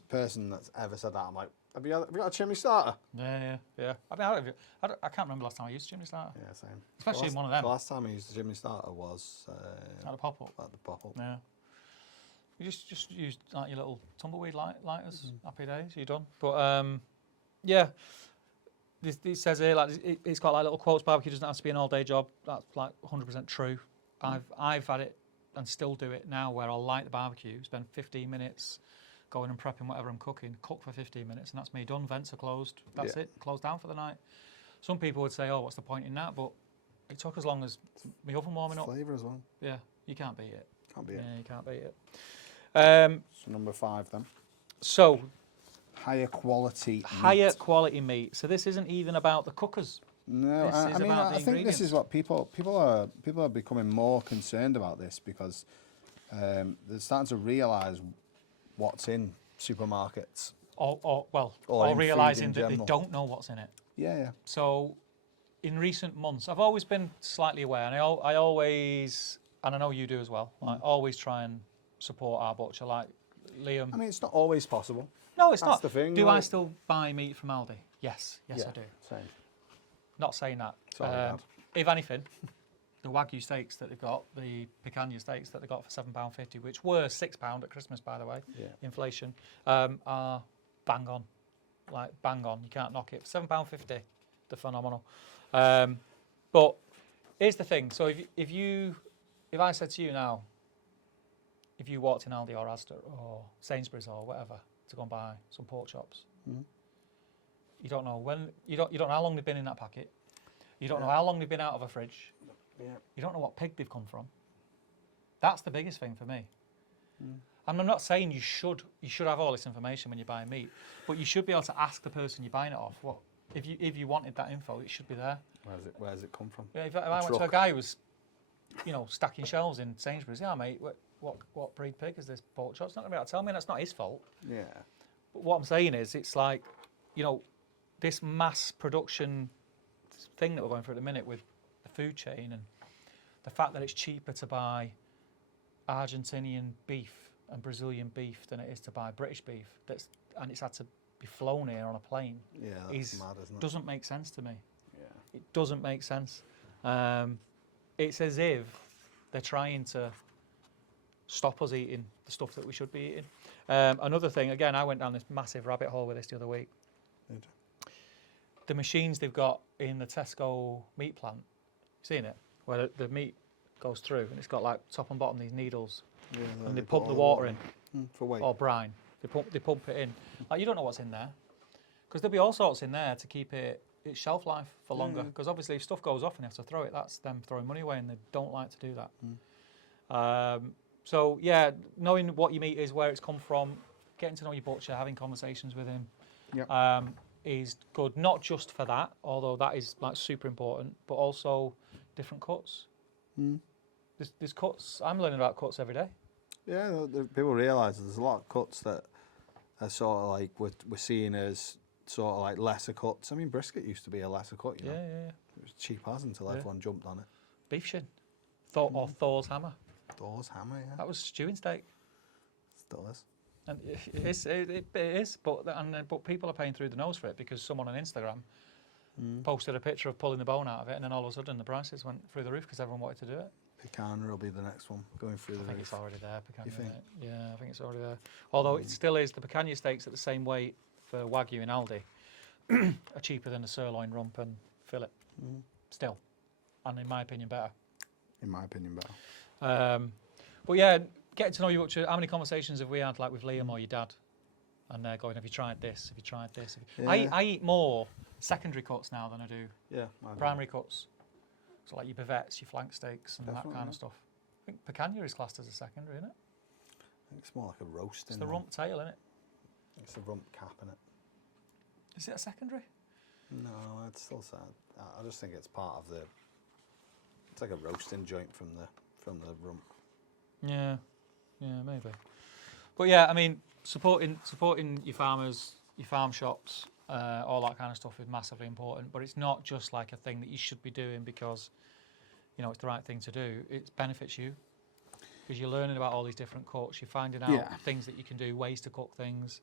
person that's ever said that, I'm like, have you got a chimney starter? Yeah. I mean, I can't remember last time I used a chimney starter. Yeah, same. Especially in one of them. The last time I used a chimney starter was at the pop-up. At the pop-up. Yeah. You just used like your little tumbleweed lighters. Happy days. You're done. But yeah. This says here, like, it's got like little quotes. Barbecue doesn't have to be an all-day job. That's like 100% true. I've had it and still do it now, where I'll light the barbecue, spend 15 minutes going and prepping whatever I'm cooking, cook for 15 minutes, and that's me done. Vents are closed. That's it. Closed down for the night. Some people would say, "Oh, what's the point in that?" But it took as long as my oven warming up. Flavour as well. Yeah, you can't beat it. Can't beat it. Yeah, you can't beat it. So number 5 then. So. Higher quality meat. So this isn't even about the cookers. No, I think this is what people are becoming more concerned about this, because they're starting to realise what's in supermarkets. Or realising that they don't know what's in it. Yeah. So in recent months, I've always been slightly aware, and I always, and I know you do as well, I always try and support our butcher, like Liam. I mean, it's not always possible. No, it's That's not. The thing, do I still buy meat from Aldi? Yes, I do. Same. Not saying that. If anything, the Wagyu steaks that they've got, the picanha steaks that they got for £7.50, which were £6 at Christmas, by the way, inflation, are bang on. Like, bang on. You can't knock it. For £7.50, they're phenomenal. But here's the thing. So if I said to you now, if you walked in Aldi or Asda or Sainsbury's or whatever to go and buy some pork chops, you don't know when, you don't know how long they've been in that packet. You don't know how long they've been out of a fridge. Yeah. You don't know what pig they've come from. That's the biggest thing for me. And I'm not saying you should have all this information when you're buying meat, but you should be able to ask the person you're buying it off. What if you wanted that info, it should be there. Where's it come from? Yeah, if I went to a guy who was, stacking shelves in Sainsbury's, yeah, mate, what breed pig is this pork chop? It's not going to be able to tell me, and that's not his fault. Yeah. But what I'm saying is, it's like, this mass production thing that we're going through at the minute with the food chain, and the fact that it's cheaper to buy Argentinian beef and Brazilian beef than it is to buy British beef, and it's had to be flown here on a plane. Yeah, that's mad, isn't it? Doesn't make sense to me. Yeah. It doesn't make sense. It's as if they're trying to stop us eating the stuff that we should be eating. Another thing, again, I went down this massive rabbit hole with this the other week. Good. The machines they've got in the Tesco meat plant, seen it? Where the meat goes through and it's got like top and bottom these needles, and they pump the water in for weight or brine. They pump it in. Like, you don't know what's in there, because there'll be all sorts in there to keep its shelf life for longer. Because obviously, if stuff goes off and you have to throw it, that's them throwing money away, and they don't like to do that. So yeah, knowing what your meat is, where it's come from, getting to know your butcher, having conversations with him, is good. Not just for that, although that is like super important, but also different cuts. There's cuts. I'm learning about cuts every day. Yeah, people realise there's a lot of cuts that are sort of like we're seeing as sort of like lesser cuts. I mean, brisket used to be a lesser cut, you know. Yeah. It was cheap as until everyone jumped on it. Beef shin, or Thor's hammer. Thor's hammer, yeah. That was stewing steak. Still is. And it is, but people are paying through the nose for it, because someone on Instagram posted a picture of pulling the bone out of it, and then all of a sudden the prices went through the roof because everyone wanted to do it. Picanha will be the next one going through the I think roof. it's already there, picanha. You think? Yeah, I think it's already there. Although it still is, the picanha steaks at the same weight for Wagyu in Aldi are cheaper than the sirloin, rump and fillet. Still. And in my opinion, better. In my opinion, better. But yeah, getting to know you, how many conversations have we had like with Liam or your dad? And they're going, have you tried this? Have you tried this? I eat more secondary cuts now than I do primary cuts. So like your bavettes, your flank steaks and that kind of stuff. I think picanha is classed as a secondary, isn't it? I think it's more like a roast. It's the rump tail, isn't it? It's the rump cap, in it. Is it a secondary? No, I'd still say. I just think it's part of the. It's like a roasting joint from the rump. Yeah, maybe. But yeah, I mean, supporting your farmers, your farm shops, all that kind of stuff is massively important. But it's not just like a thing that you should be doing because, you know, it's the right thing to do. It benefits you because you're learning about all these different cooks. You're finding out things that you can do, ways to cook things.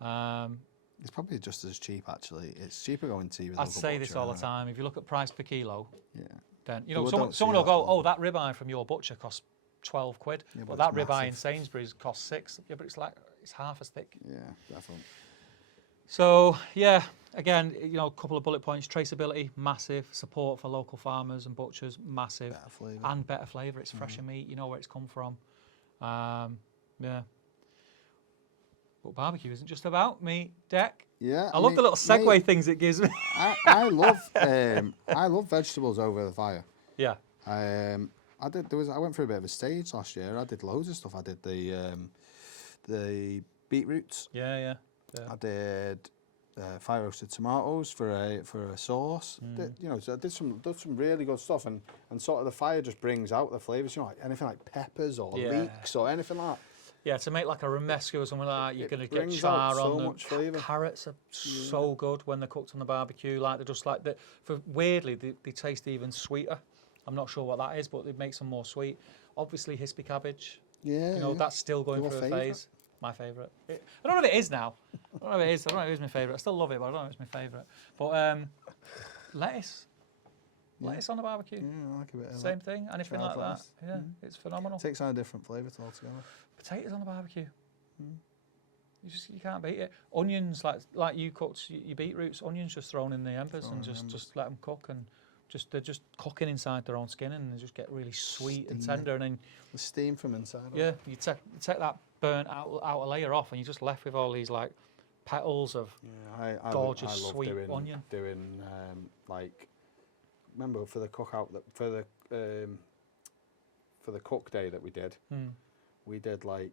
It's probably just as cheap, actually. It's cheaper going to your I say this all the time. If you look at price per kilo, then you know People someone will go, "Oh, that ribeye from your butcher costs 12 quid, but that ribeye in Sainsbury's costs 6." Yeah, but it's half as thick. Yeah, definitely. So yeah, again, you know, a couple of bullet points: traceability, massive; support for local farmers and butchers, massive; Better flavour. and better flavour. It's fresher meat. You know where it's come from. Yeah. But barbecue isn't just about meat, Deck. Yeah, I love the little segue things it gives me. I love vegetables over the fire. Yeah. I went through a bit of a stage last year. I did loads of stuff. I did the beetroots. Yeah. I did fire roasted tomatoes for a sauce. So I did some really good stuff, and sort of the fire just brings out the flavours. You know, like anything like peppers or leeks or anything like that. Yeah, to make like a romesco or something like that, you're going to get brings char out so on them. much flavour. Carrots are so good when they're cooked on the barbecue. Like they're just like weirdly they taste even sweeter. I'm not sure what that is, but it makes them more sweet. Obviously, hispy cabbage. Yeah. You know, that's still going through a phase. My favourite. I don't know if it is now. I don't know if it is. I don't know if it's my favourite. I still love it, but I don't know if it's my favourite. But lettuce. Lettuce on the barbecue. Yeah, I like a bit of that. Same thing. Anything like that. lettuce. Yeah, it's phenomenal. Takes on a different flavour altogether. Potatoes on the barbecue. You can't beat it. Onions, like you cooked your beetroots, onions just thrown in the embers and just let them cook, and they're just cooking inside their own skin, and they just get really sweet and tender. And then the steam from inside. Yeah, you take that burnt outer layer off, and you're just left with all these like petals of gorgeous sweet onion. Doing like, remember for the cookout for the cook day that we did. We did like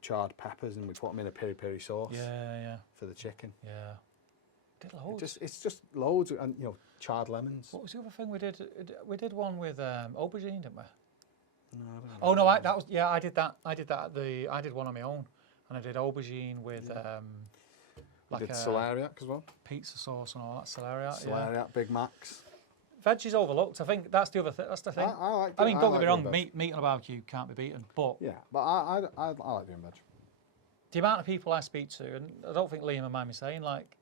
charred peppers and we put them in a peri peri sauce. Yeah. For the chicken. Yeah. Did loads. It's just loads, and you know, charred lemons. What was the other thing we did? We did one with aubergine, didn't we? No, I don't know. Oh no, I did that. I did one on my own, and I did aubergine with like did celeriac as well. Pizza sauce and all that celeriac. Celeriac, Big Macs. Veg is overlooked. I think that's the other thing. That's the thing. I mean, don't get me wrong. Meat on a barbecue can't be beaten, but but I like doing veg. The amount of people I speak to, and I don't think Liam will mind me saying, like,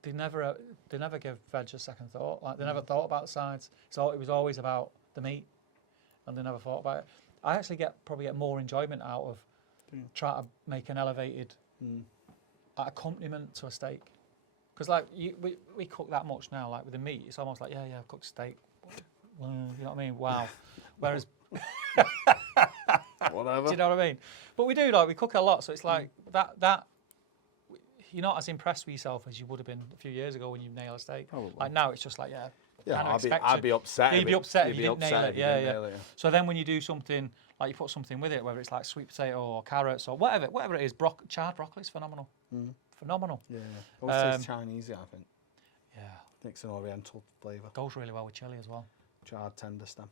they never give veg a second thought. Like they never thought about the sides. So it was always about the meat, and they never thought about it. I actually probably get more enjoyment out of trying to make an elevated accompaniment to a steak. Because like we cook that much now, like with the meat, it's almost like I've cooked steak. You know what I mean? Wow. Whereas, whatever. Do you know what I mean? But we do, like we cook a lot, so it's like that. You're not as impressed with yourself as you would have been a few years ago when you nail a steak. Probably. Like now, it's just like I'd be upset. You'd be upset if you didn't nail it. Yeah. So then when you do something like you put something with it, whether it's like sweet potato or carrots or whatever it is, charred broccoli is phenomenal. Phenomenal. Yeah. Always tastes Chinese, I think. Yeah. I think it's an oriental flavour. Goes really well with chilli as well. Charred tender stem.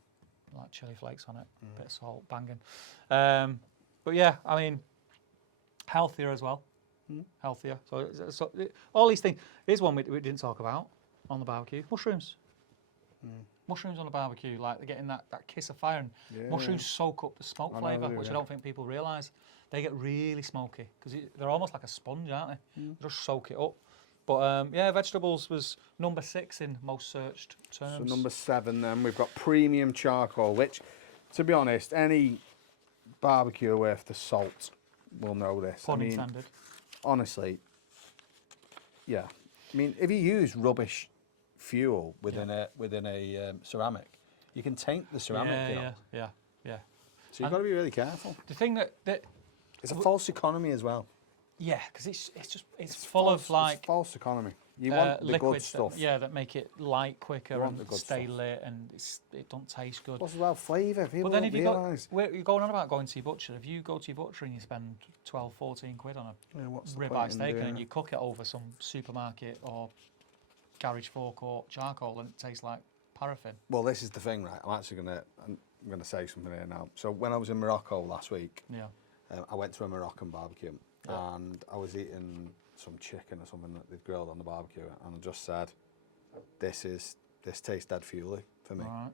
Like chilli flakes on it, bit of salt, banging. But yeah, I mean, healthier as well. Healthier. So all these things. Here's one we didn't talk about on the barbecue. Mushrooms. Mushrooms on the barbecue, like they're getting that kiss of fire. And mushrooms soak up the smoke flavour, which I don't think people realise. They get really smoky because they're almost like a sponge, aren't they? They just soak it up. But yeah, vegetables was number 6 in most searched terms. So number 7 then, we've got premium charcoal, which, to be honest, any barbecue worth the salt will know this. Pun intended. Honestly, yeah. I mean, if you use rubbish fuel within a ceramic, you can taint the ceramic. Yeah. So you've got to be really careful. The thing that it's a false economy as well. Yeah, because it's full of like it's false economy. You want the good stuff. that make it light quicker and stay stuff. lit, and it don't taste good. Plus as well, flavour. People But then don't if realise. you're going on about going to your butcher, if you go to your butcher and you spend 12, 14 quid on a ribeye steak and you cook it over some supermarket or garage forecourt charcoal and it tastes like paraffin. Well, this is the thing, right? I'm gonna say something here now. So when I was in Morocco last week, I went to a Moroccan barbecue and I was eating some chicken or something that they'd grilled on the barbecue, and I just said, this tastes dead fuely for me. Right.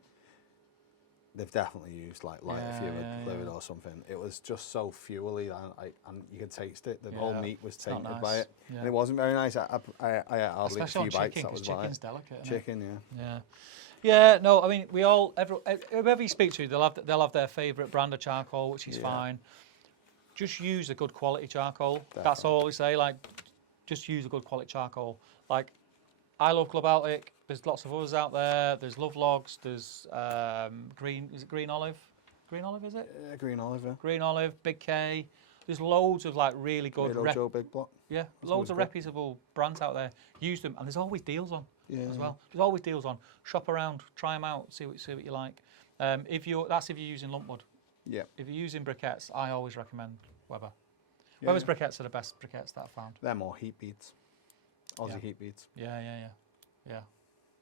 They've definitely used like lighter fluid or something. It was just so fuely, and you could taste it. The whole meat was tainted by it, and it wasn't very nice. I ate hardly a few bites. That was chicken's delicate. Chicken, Yeah, no, I mean, whoever you speak to, they'll have their favourite brand of charcoal, which is fine. Just use a good quality charcoal. Definitely. That's all we say. Like, just use a good quality charcoal. Like, I love Club Baltic. There's lots of others out there. There's Love Logs. There's Green Olive? Green Olive, is it? Yeah, Green Olive. Yeah. Green Olive, Big K. There's loads of like really good. Joe Big Block. Yeah, loads of reputable brands out there. Use them, and there's always deals on as well. There's always deals on. Shop around, try them out, see what you like. If you're using lumpwood. Yeah. If you're using briquettes, I always recommend Weber. Weber's briquettes are the best briquettes that I've found. They're more heat beads. Aussie heat beads. Yeah.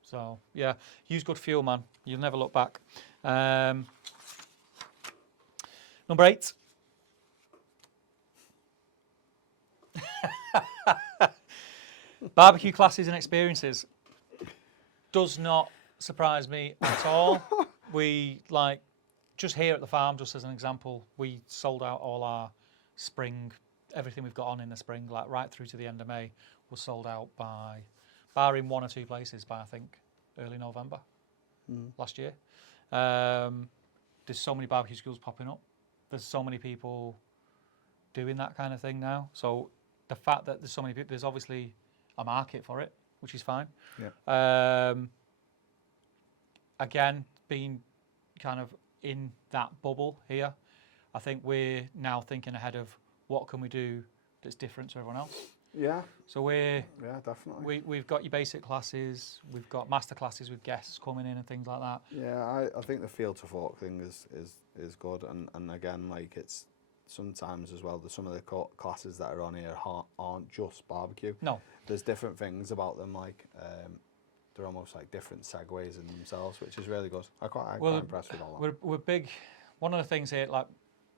So yeah, use good fuel, man. You'll never look back. Number 8. Barbecue classes and experiences. Does not surprise me at all. We just here at the farm, just as an example, we sold out all our spring, everything we've got on in the spring, like right through to the end of May, was sold out by, barring 1 or 2 places, by I think early November last year. There's so many barbecue schools popping up. There's so many people doing that kind of thing now. So the fact that there's so many people, there's obviously a market for it, which is fine. Yeah. Again, being kind of in that bubble here, I think we're now thinking ahead of what can we do that's different to everyone else. Yeah. So definitely. We've got your basic classes, we've got master classes with guests coming in and things like that. Yeah, I think the field to fork thing is good, and again, like, it's sometimes as well, there's some of the classes that are on here aren't just barbecue. No. There's different things about them, like they're almost like different segues in themselves, which is really good. I'm quite impressed with all that. We're big. One of the things here, like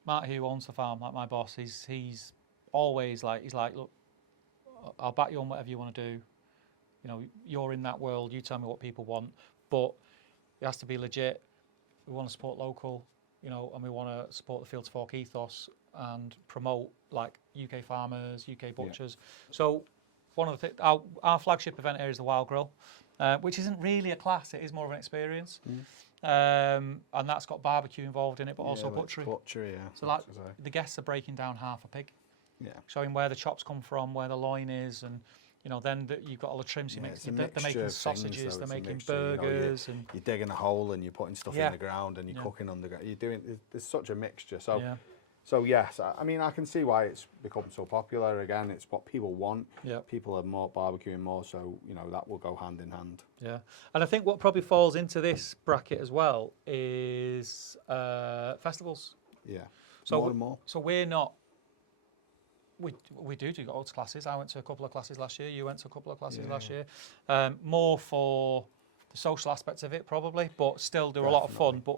Matt, who owns the farm, like my boss, he's always like, look, I'll back you on whatever you want to do. You know, you're in that world. You tell me what people want, but it has to be legit. We want to support local, you know, and we want to support the field to fork ethos and promote like UK farmers, UK butchers. Yeah. So one of the our flagship event here is the Wild Grill, which isn't really a class; it is more of an experience. And that's got barbecue involved in it, but also butchery. Butchery, yeah. So like the guests are breaking down half a pig. Yeah. Showing where the chops come from, where the loin is, and you know, then you've got all the trims. They're making sausages, they're making burgers, you know, you're digging a hole and you're putting stuff in the ground and you're cooking underground. There's such a mixture. So yes, I mean, I can see why it's become so popular. Again, it's what people want. Yeah. People are more barbecuing more, so you know that will go hand in hand. Yeah, and I think what probably falls into this bracket as well is festivals. Yeah. So more and more. So we're not. We do odds classes. I went to a couple of classes last year. You went to a couple of classes last year. More for the social aspects of it, probably, but still do a lot of fun. But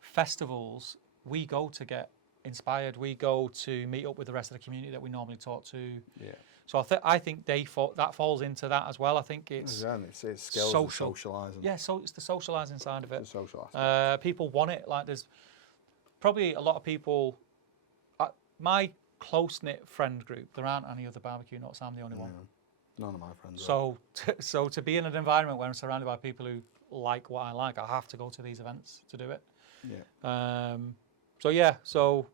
festivals, we go to get inspired. We go to meet up with the rest of the community that we normally talk to. Yeah. So I think that falls into that as well. I think it's skills and socialising. Yeah, so it's the socialising side of it. The social aspect. People want it. Like there's probably a lot of people. My close-knit friend group, there aren't any other barbecue nuts, I'm the only one. None of my friends. So to be in an environment where I'm surrounded by people who like what I like, I have to go to these events to do it. Yeah. So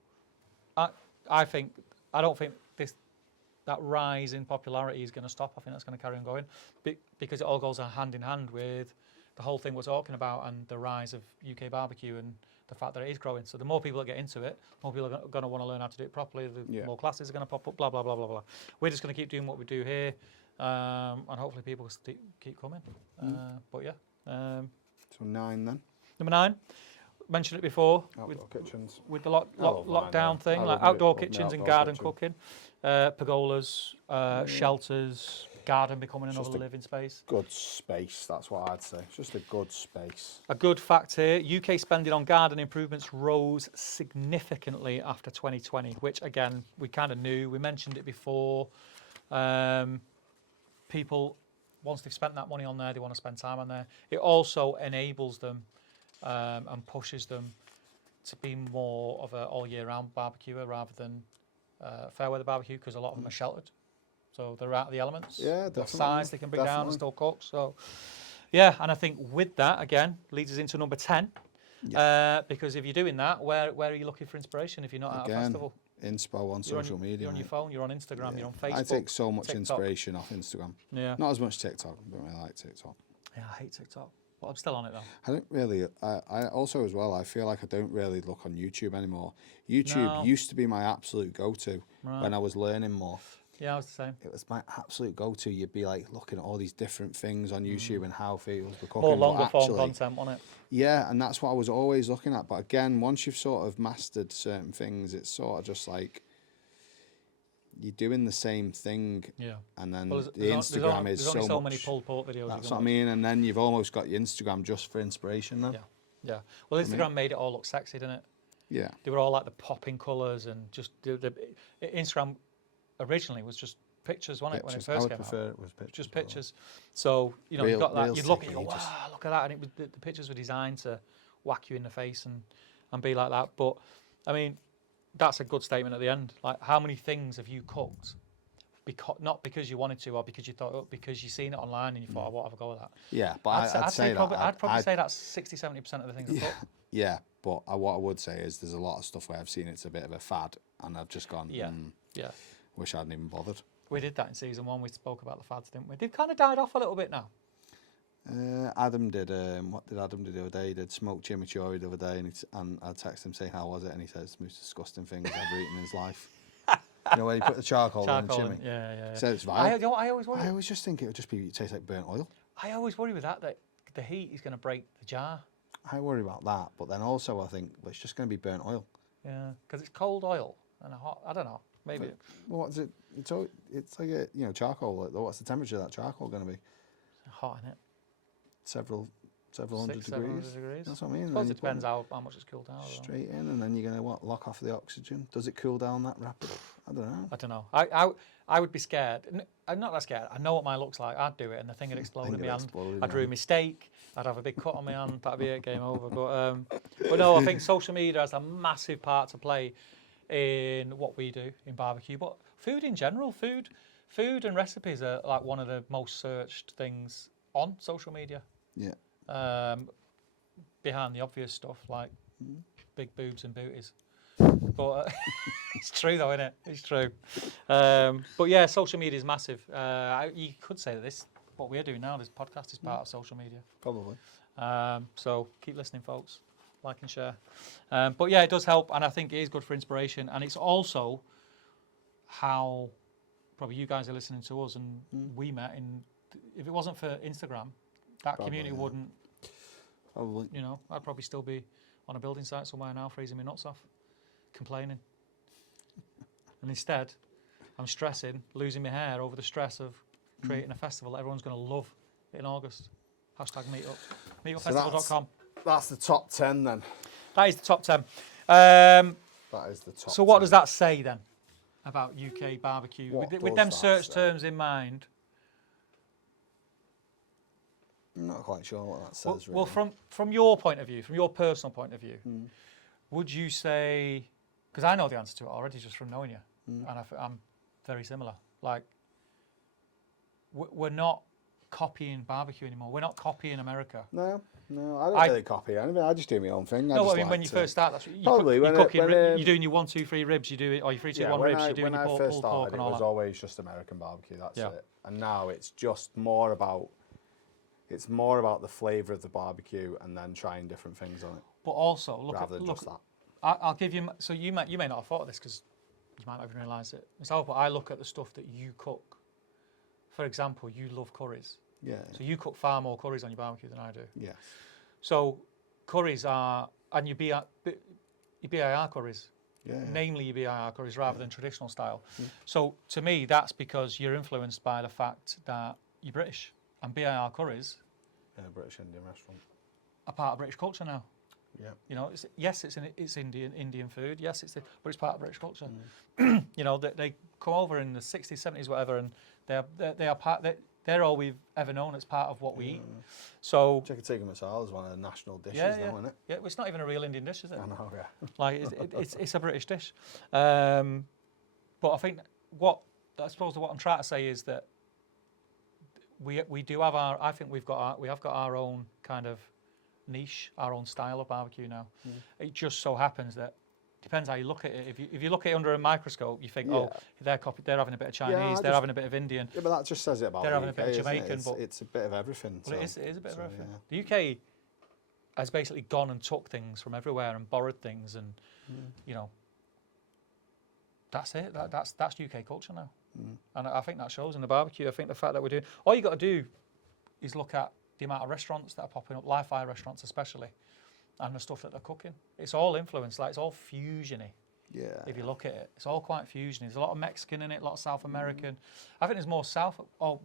I don't think that rise in popularity is going to stop. I think that's going to carry on going because it all goes hand in hand with the whole thing we're talking about and the rise of UK barbecue and the fact that it is growing. So the more people that get into it, more people are going to want to learn how to do it properly. The more classes are going to pop up, blah, blah, blah, blah, blah. We're just going to keep doing what we do here, and hopefully people will keep coming. So 9 then? Number 9, mentioned it before. Outdoor kitchens. With the lockdown thing, like outdoor kitchens and garden cooking, pergolas, shelters, garden becoming another living space. Good space, that's what I'd say. Just a good space. A good fact here, UK spending on garden improvements rose significantly after 2020, which again, we kind of knew. We mentioned it before. People, once they've spent that money on there, they want to spend time on there. It also enables them and pushes them to be more of an all year round barbecuer rather than fair weather barbecue, because a lot of them are sheltered. So they're out of the elements. Yeah, definitely. The size they can bring down and still cook. So, yeah, and I think with that, again, leads us into number 10. Yeah. Because if you're doing that, where are you looking for inspiration if you're not at a festival? Inspo on social media. You're on your phone, you're on Instagram, you're on Facebook. I take so much TikTok. Inspiration off Instagram. Yeah. Not as much TikTok. I don't really like TikTok. Yeah, I hate TikTok. But I'm still on it though. I don't really. I also as well. I feel like I don't really look on YouTube anymore. YouTube used to be my absolute go-to when I was learning more. Yeah, I was the same. It was my absolute go-to. You'd be like looking at all these different things on YouTube and how things were cooking. More longer form content on it. Yeah, and that's what I was always looking at. But again, once you've sort of mastered certain things, it's sort of just like you're doing the same thing. Yeah. And then the Instagram is there's only so many pulled pork videos. That's what I mean. And then you've almost got your Instagram just for inspiration then. Yeah. Yeah. Well, Instagram made it all look sexy, didn't it? Yeah. They were all like the popping colours and just the Instagram originally was just pictures, wasn't it, when it first came out? It was pictures. Just pictures. So, you know, you've got that, you'd look at it, you go, wow, look at that. And it was the pictures were designed to whack you in the face and be like that. But, I mean, that's a good statement at the end. Like, how many things have you cooked? Not because you wanted to or because you thought, because you've seen it online and you thought, oh, what have a go with that? Yeah, but I'd probably say that's 60-70% of the things I've cooked. Yeah, but what I would say is there's a lot of stuff where I've seen it's a bit of a fad and I've just gone, wish I hadn't even bothered. We did that in season 1. We spoke about the fads, didn't we? They've kind of died off a little bit now. Adam did, what did Adam do the other day? He did smoked chimichurri the other day and I texted him saying, how was it? And he said, it's the most disgusting thing he's ever eaten in his life. You know, where you put the charcoal in the chimney. Yeah. So it's vile. I always just think it would just taste like burnt oil. I always worry with that the heat is going to break the jar. I worry about that, but then also I think it's just going to be burnt oil. Yeah, because it's cold oil and a hot, I don't know, maybe. Well, what's it? It's like a charcoal. What's the temperature of that charcoal going to be? Hot, isn't it? Several 600 hundred degrees. That's what I mean. I suppose it depends how much it's cooled down. Straight in, and then you're going to lock off the oxygen. Does it cool down that rapidly? I don't know. I would be scared. I'm not that scared. I know what mine looks like. I'd do it, and the thing would explode in my hand. I'd ruin my steak. I'd have a big cut on my hand. That'd be it. Game over. But no, I think social media has a massive part to play in what we do in barbecue, but food in general. Food and recipes are like one of the most searched things on social media. Yeah. Behind the obvious stuff like big boobs and booties. But it's true though, isn't it? It's true. But yeah, social media is massive. You could say that what we're doing now, this podcast is part of social media. Probably. So keep listening, folks. Like and share. But yeah, it does help, and I think it is good for inspiration. And it's also how probably you guys are listening to us, and we met in. If it wasn't for Instagram, that community wouldn't. Probably. You know, I'd probably still be on a building site somewhere now, freezing my nuts off, complaining. And instead, I'm stressing, losing my hair over the stress of creating a festival that everyone's going to love in August. #meetup. Meetupfestival.com. That's the top 10 then. That is the top 10. That is the top. So what does that say then about UK barbecue? With them search terms in mind. I'm not quite sure what that says. Well, from your point of view, from your personal point of view, would you say? Because I know the answer to it already just from knowing you, and I'm very similar. Like, we're not copying barbecue anymore. We're not copying America. No, I don't really copy anything. I just do my own thing. No, I mean, when you first start, that's you're doing your 1, 2, 3 ribs. You do it, or your 3, 2, 1 ribs. You're doing your pulled pork and all that. It was always just American barbecue. That's it. And now it's just more about. It's more about the flavour of the barbecue and then trying different things on it. But also, look just that. I'll give you. So you may not have thought of this because you might not even realise it myself. But I look at the stuff that you cook. For example, you love curries. Yeah. So you cook far more curries on your barbecue than I do. Yes. So curries are, and your BIR curries, namely your BIR curries rather than traditional style. Mm. So to me, that's because you're influenced by the fact that you're British. And BIR curries, British Indian restaurant, are part of British culture now. Yeah, you know, it's Indian food. Yes, but it's part of British culture. Mm. You know, they come over in the 60s, 70s, whatever, and they are part. They're all we've ever known as part of what we eat. So chicken tikka masala is one of the national dishes now, isn't it? Yeah, well, it's not even a real Indian dish, is it? I know, yeah. Like it's a British dish. But I think what I'm trying to say is that we do have our. I think we have got our own kind of niche, our own style of barbecue now. Mm. It just so happens that depends how you look at it. If you look at it under a microscope, you think, they're having a bit of Chinese, they're having a bit of Indian. Yeah, but that just says it about. They're having a bit of Jamaican, but it's a bit of everything. Well, it is a bit of everything. Yeah. The UK has basically gone and took things from everywhere and borrowed things, and you know, that's it. That's UK culture now. Mm. And I think that shows in the barbecue. I think the fact that we're doing, all you got to do is look at the amount of restaurants that are popping up, live fire restaurants especially, and the stuff that they're cooking. It's all influenced, like it's all fusiony. Yeah. If you look at it, it's all quite fusiony. There's a lot of Mexican in it, a lot of South American. I think there's more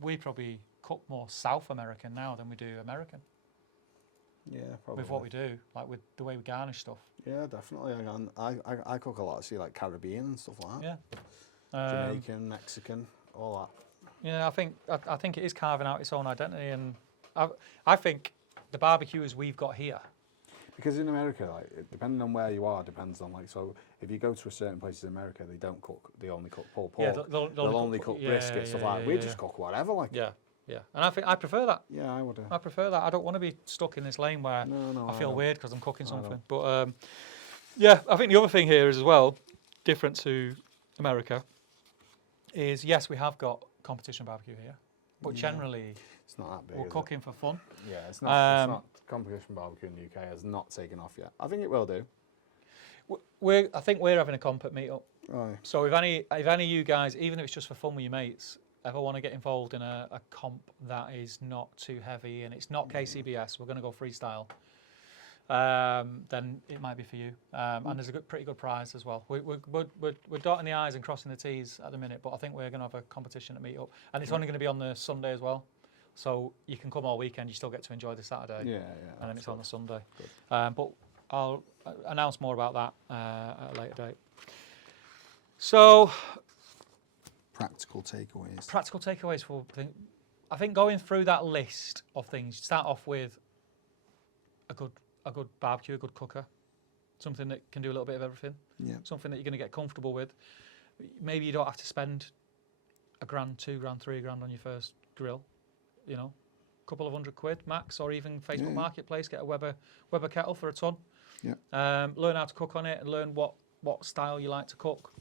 we probably cook more South American now than we do American. Yeah, probably. With what we do, like with the way we garnish stuff. Yeah, definitely. I cook a lot, like Caribbean and stuff like that. Yeah. Jamaican, Mexican, all that. Yeah, I think it is carving out its own identity, and I think the barbecuers we've got here. Because in America, like depending on where you are, depends on like so. If you go to a certain place in America, they don't cook. They only cook pulled pork. Yeah, they'll only cook brisket, stuff like that. We just cook whatever, like. Yeah, and I think I prefer that. Yeah, I would. I prefer that. I don't want to be stuck in this lane where I feel weird because I'm cooking something. But yeah, I think the other thing here is as well, different to America, is yes, we have got competition barbecue here, but generally it's not that big. We're cooking for fun. Yeah, it's not. Competition barbecue in the UK has not taken off yet. I think it will do. I think we're having a comp at meetup. Right. So if any of you guys, even if it's just for fun with your mates, ever want to get involved in a comp that is not too heavy and it's not KCBS, we're going to go freestyle. Then it might be for you. And there's a pretty good prize as well. We're dotting the I's and crossing the T's at the minute, but I think we're going to have a competition at meetup, and it's only going to be on the Sunday as well. So you can come all weekend, you still get to enjoy the Saturday. Yeah. And then it's on the Sunday. But I'll announce more about that at a later date. So, practical takeaways. Practical takeaways for I think going through that list of things, start off with a good barbecue, a good cooker, something that can do a little bit of everything. Yeah. Something that you're going to get comfortable with. Maybe you don't have to spend $1,000, $2,000, $3,000 on your first grill. You know, a couple of £100 max, or even Facebook Marketplace, get a Weber kettle for a ton. Yeah. Learn how to cook on it and learn what style you like to cook.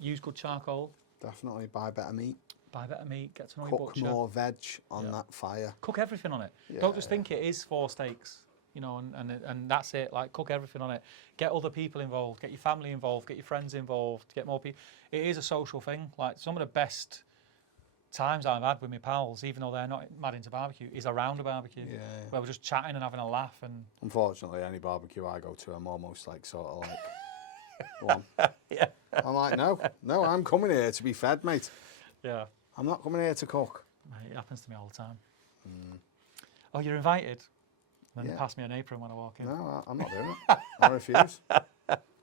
Use good charcoal. Definitely buy better meat. Get to know your butcher. Cook more veg on that fire. Cook everything on it. Don't just think it is 4 steaks, you know, and that's it. Like, cook everything on it. Get other people involved. Get your family involved. Get your friends involved. Get more people. It is a social thing. Like, some of the best times I've had with my pals, even though they're not mad into barbecue, is around a barbecue. Yeah. Where we're just chatting and having a laugh. And unfortunately, any barbecue I go to, I'm almost like sort of like, one. Yeah. I'm like, no, I'm coming here to be fed, mate. Yeah. I'm not coming here to cook. Mate, it happens to me all the time. Oh, you're invited? And then they pass me an apron when I walk in. No, I'm not doing it. I refuse. I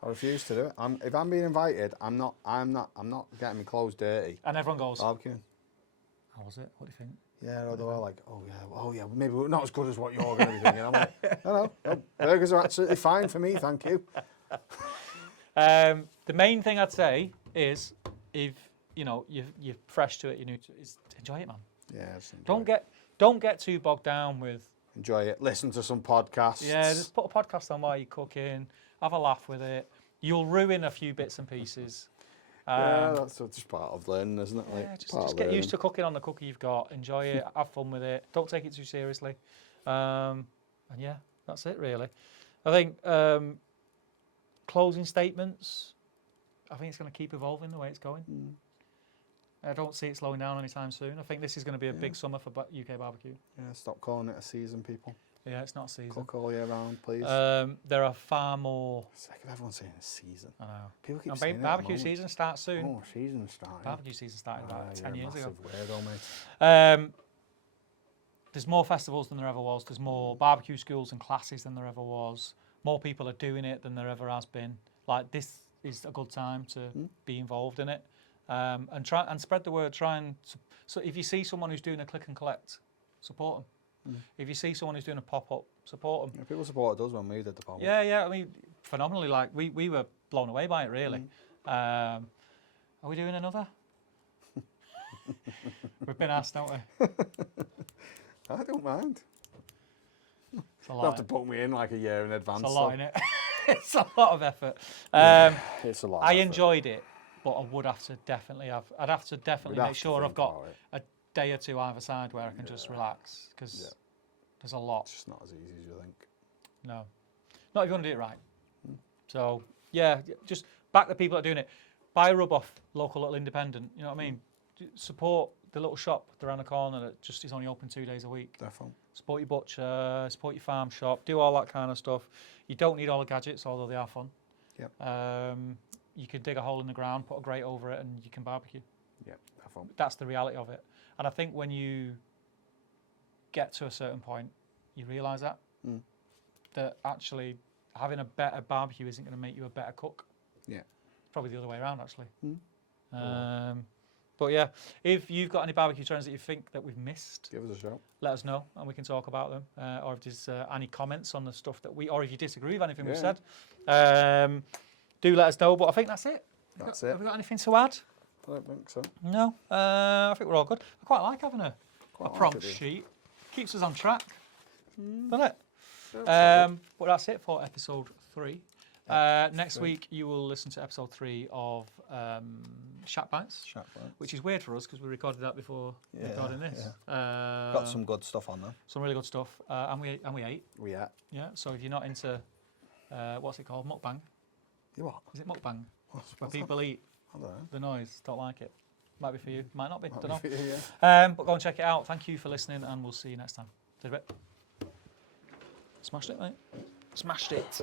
refuse to do it. If I'm being invited, I'm not getting my clothes dirty. And everyone goes, barbecuing. How was it? What do you think? Yeah, or they're like, oh yeah, maybe we're not as good as what you're going to be thinking. I'm like, no, burgers are absolutely fine for me, thank you. The main thing I'd say is, if you know you're fresh to it, you're new to it, is enjoy it, man. Yeah, just Don't get too bogged down with. Enjoy it. Listen to some podcasts. Yeah, just put a podcast on while you're cooking. Have a laugh with it. You'll ruin a few bits and pieces. Yeah, that's just part of learning, isn't it? Like, yeah, just get used to cooking on the cooker you've got. Enjoy it. Have fun with it. Don't take it too seriously. And yeah, that's it really. I think closing statements. I think it's going to keep evolving the way it's going. I don't see it slowing down anytime soon. I think this is going to be a big summer for UK barbecue. Yeah, stop calling it a season, people. Yeah, it's not a season. Cook all year round, please. There are far more. It's like everyone saying a season. I know. People keep saying barbecue season starts soon. Oh, season starting. Barbecue season started about 10 years ago. Weirdo, mate. There's more festivals than there ever was. There's more barbecue schools and classes than there ever was. More people are doing it than there ever has been. Like, this is a good time to be involved in it. And try and spread the word. So if you see someone who's doing a click and collect, support them. If you see someone who's doing a pop-up, support them. Yeah, people supported us when we did the pop-up. Yeah. I mean, phenomenally. Like we were blown away by it, really. Are we doing another? We've been asked, don't we? I don't mind. It's a lot. You have to put me in like a year in advance. It's a lot in it. It's a lot of effort. It's a lot. I enjoyed it, but I would have to definitely make sure I've got a day or two either side where I can just relax, because there's a lot. It's just not as easy as you think. No, not if you want to do it right. So yeah, just back the people that are doing it. Buy a rub off local little independent. You know what I mean? Support the little shop around the corner that just is only open 2 days a week. Definitely. Support your butcher, support your farm shop, do all that kind of stuff. You don't need all the gadgets, although they are fun. Yep. You can dig a hole in the ground, put a grate over it, and you can barbecue. Yep, definitely. That's the reality of it. And I think when you get to a certain point, you realise that actually having a better barbecue isn't going to make you a better cook. Yeah. Probably the other way around, actually. But yeah, if you've got any barbecue trends that you think that we've missed, give us a shout. Let us know and we can talk about them. Or if there's any comments on the stuff that or if you disagree with anything we've said, do let us know. But I think that's it. Have we got anything to add? I don't think so. No, I think we're all good. I quite like having a prompt sheet. Keeps us on track, doesn't it? But that's it for episode 3. Next week you will listen to episode 3 of Shack Bites, which is weird for us because we recorded that before recording this. Yeah. Got some good stuff on there. Some really good stuff, and we ate. We ate. Yeah. So if you're not into what's it called, mukbang? You what? Is it mukbang? Where What's people eat I don't know. the noise, don't like it. Might be for you, might not be. Don't know. For you, yeah. But go and check it out. Thank you for listening, and we'll see you next time. See you in a bit. Smashed it, mate. Smashed it.